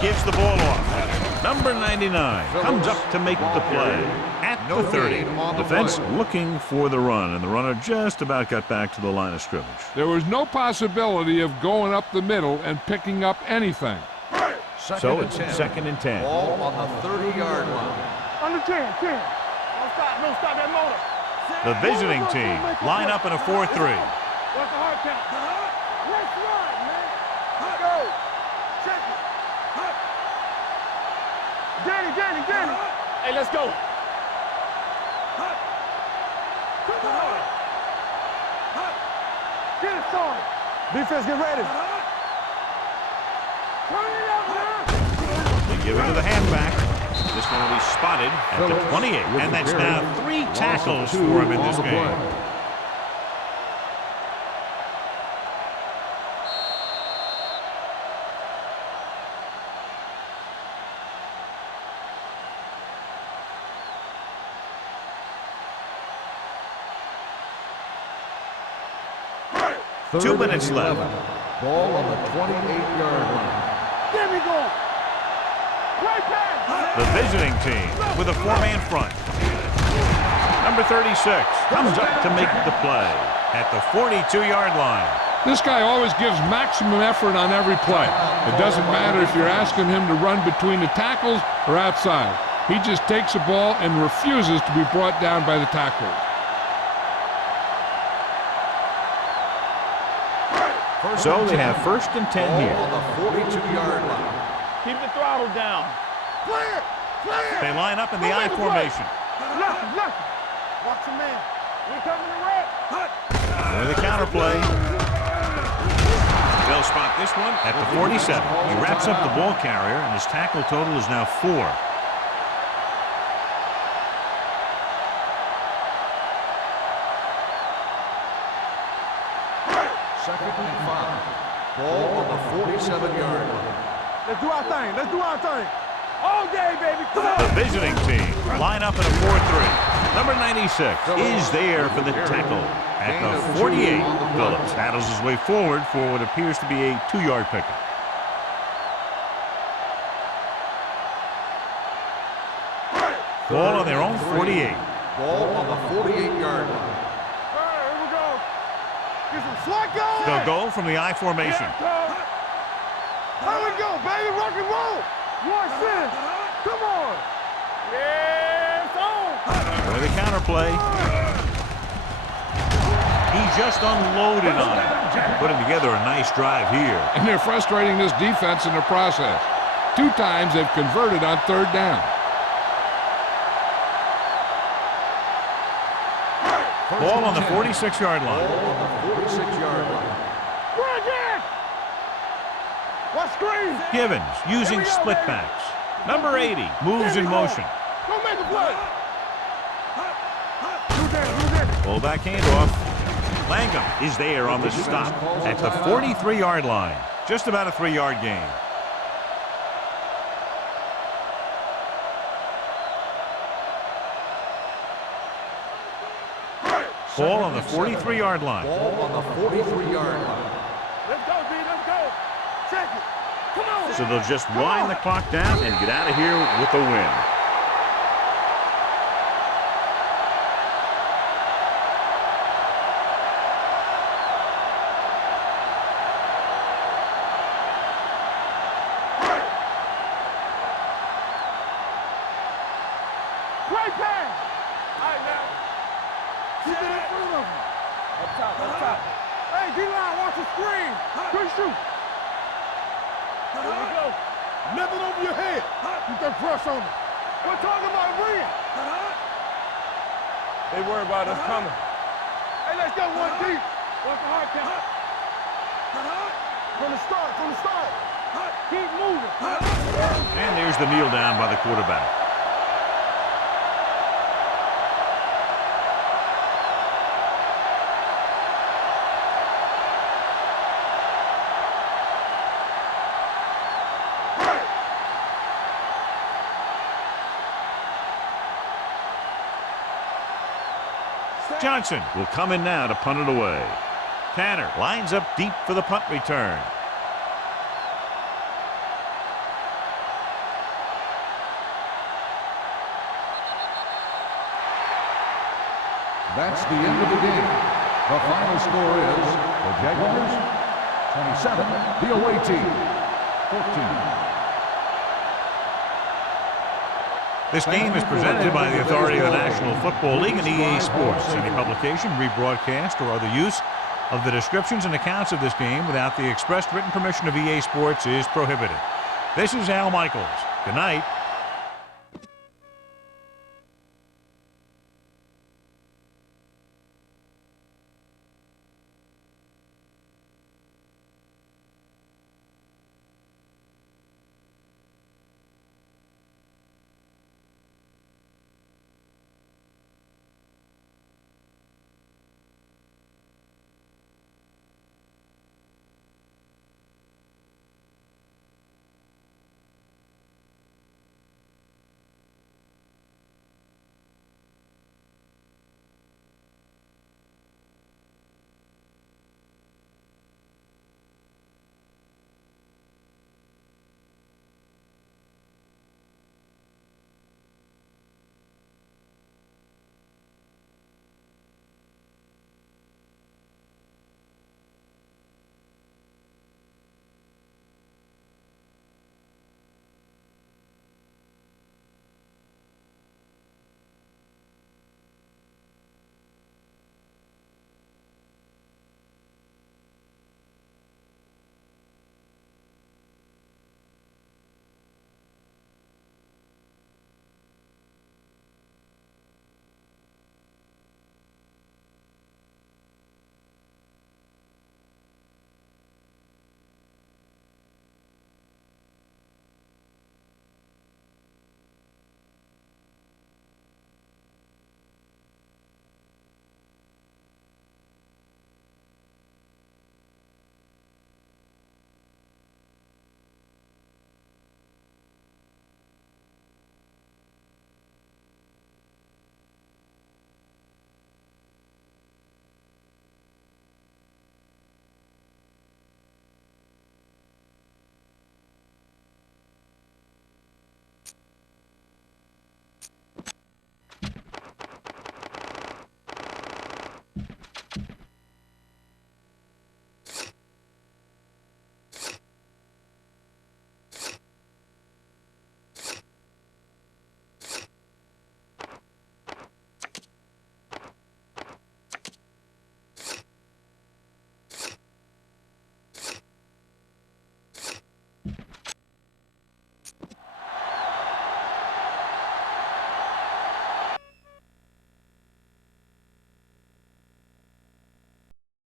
Gives the ball off. Number 99 comes up to make the play at the 30. Defense looking for the run, and the runner just about got back to the line of scrimmage. There was no possibility of going up the middle and picking up anything. So it's second and 10. Ball on the 30-yard line. Under 10. Don't stop that motor. The visiting team line up in a 4-3. What's the hard count? Let's run, man. Go. Check it. Danny. Hey, let's go. Come on. Get it started. Defense, get ready. Turn it up, man. They give it to the halfback. This one will be spotted at the 28. And that's now 3 tackles for him in this game. Two minutes left. Ball on the 28-yard line. There we go. Right pass. The visiting team with a 4-man front. Number 36 comes up to make the play at the 42-yard line. This guy always gives maximum effort on every play. It doesn't matter if you're asking him to run between the tackles or outside. He just takes the ball and refuses to be brought down by the tacklers. So they have first and 10 here. On the 42-yard line. Keep the throttle down. Clear. They line up in the I formation. Look. Watch your man. We coming to wreck. With the counter play. They'll spot this one at the 47. He wraps up the ball carrier, and his tackle total is now 4. Second and 5. Ball on the 47-yard line. Let's do our thing. All day, baby. Come on. The visiting team line up in a 4-3. Number 96 is there for the tackle at the 48. Phillips paddles his way forward for what appears to be a 2-yard pickup. Ball on their own 48. Ball on the 48-yard line. All right, here we go. Get some slack on. They'll go from the I formation. Here we go, baby. Rock and roll. Watch this. Come on. Yeah, it's on. With a counterplay. He just unloaded on it. Putting together a nice drive here. And they're frustrating this defense in the process. 2 times they've converted on 3rd down. Ball on the 46-yard line. Ball on the 46-yard line. What screen? Givens using split backs. Number 80 moves in motion. Go make a play. Fullback handoff. Langham is there on the stop at the 43-yard line. Just about a 3-yard gain. Ball on the 43-yard line. Ball on the 43-yard line. Let's go, D. Let's go. Check it. Come on. So they'll just wind the clock down and get out of here with a win. Great pass. All right, now. Keep it in front of him. Up top, up top. Hey, D-line, watch the screen. Good shoot. Here we go. Nothing over your head. Keep that press on him. We're talking about Rhea. They worry about us coming. Hey, let's go one deep. What's the hard count? From the start. Keep moving. And there's the kneel down by the quarterback. Johnson will come in now to punt it away. Tanner lines up deep for the punt return. That's the end of the game. The final score is the Jaguars 27, the away team 14. This game is presented by the authority of the National Football League and EA Sports. Any publication, rebroadcast, or other use of the descriptions and accounts of this game without the expressed written permission of EA Sports is prohibited. This is Al Michaels. Good night.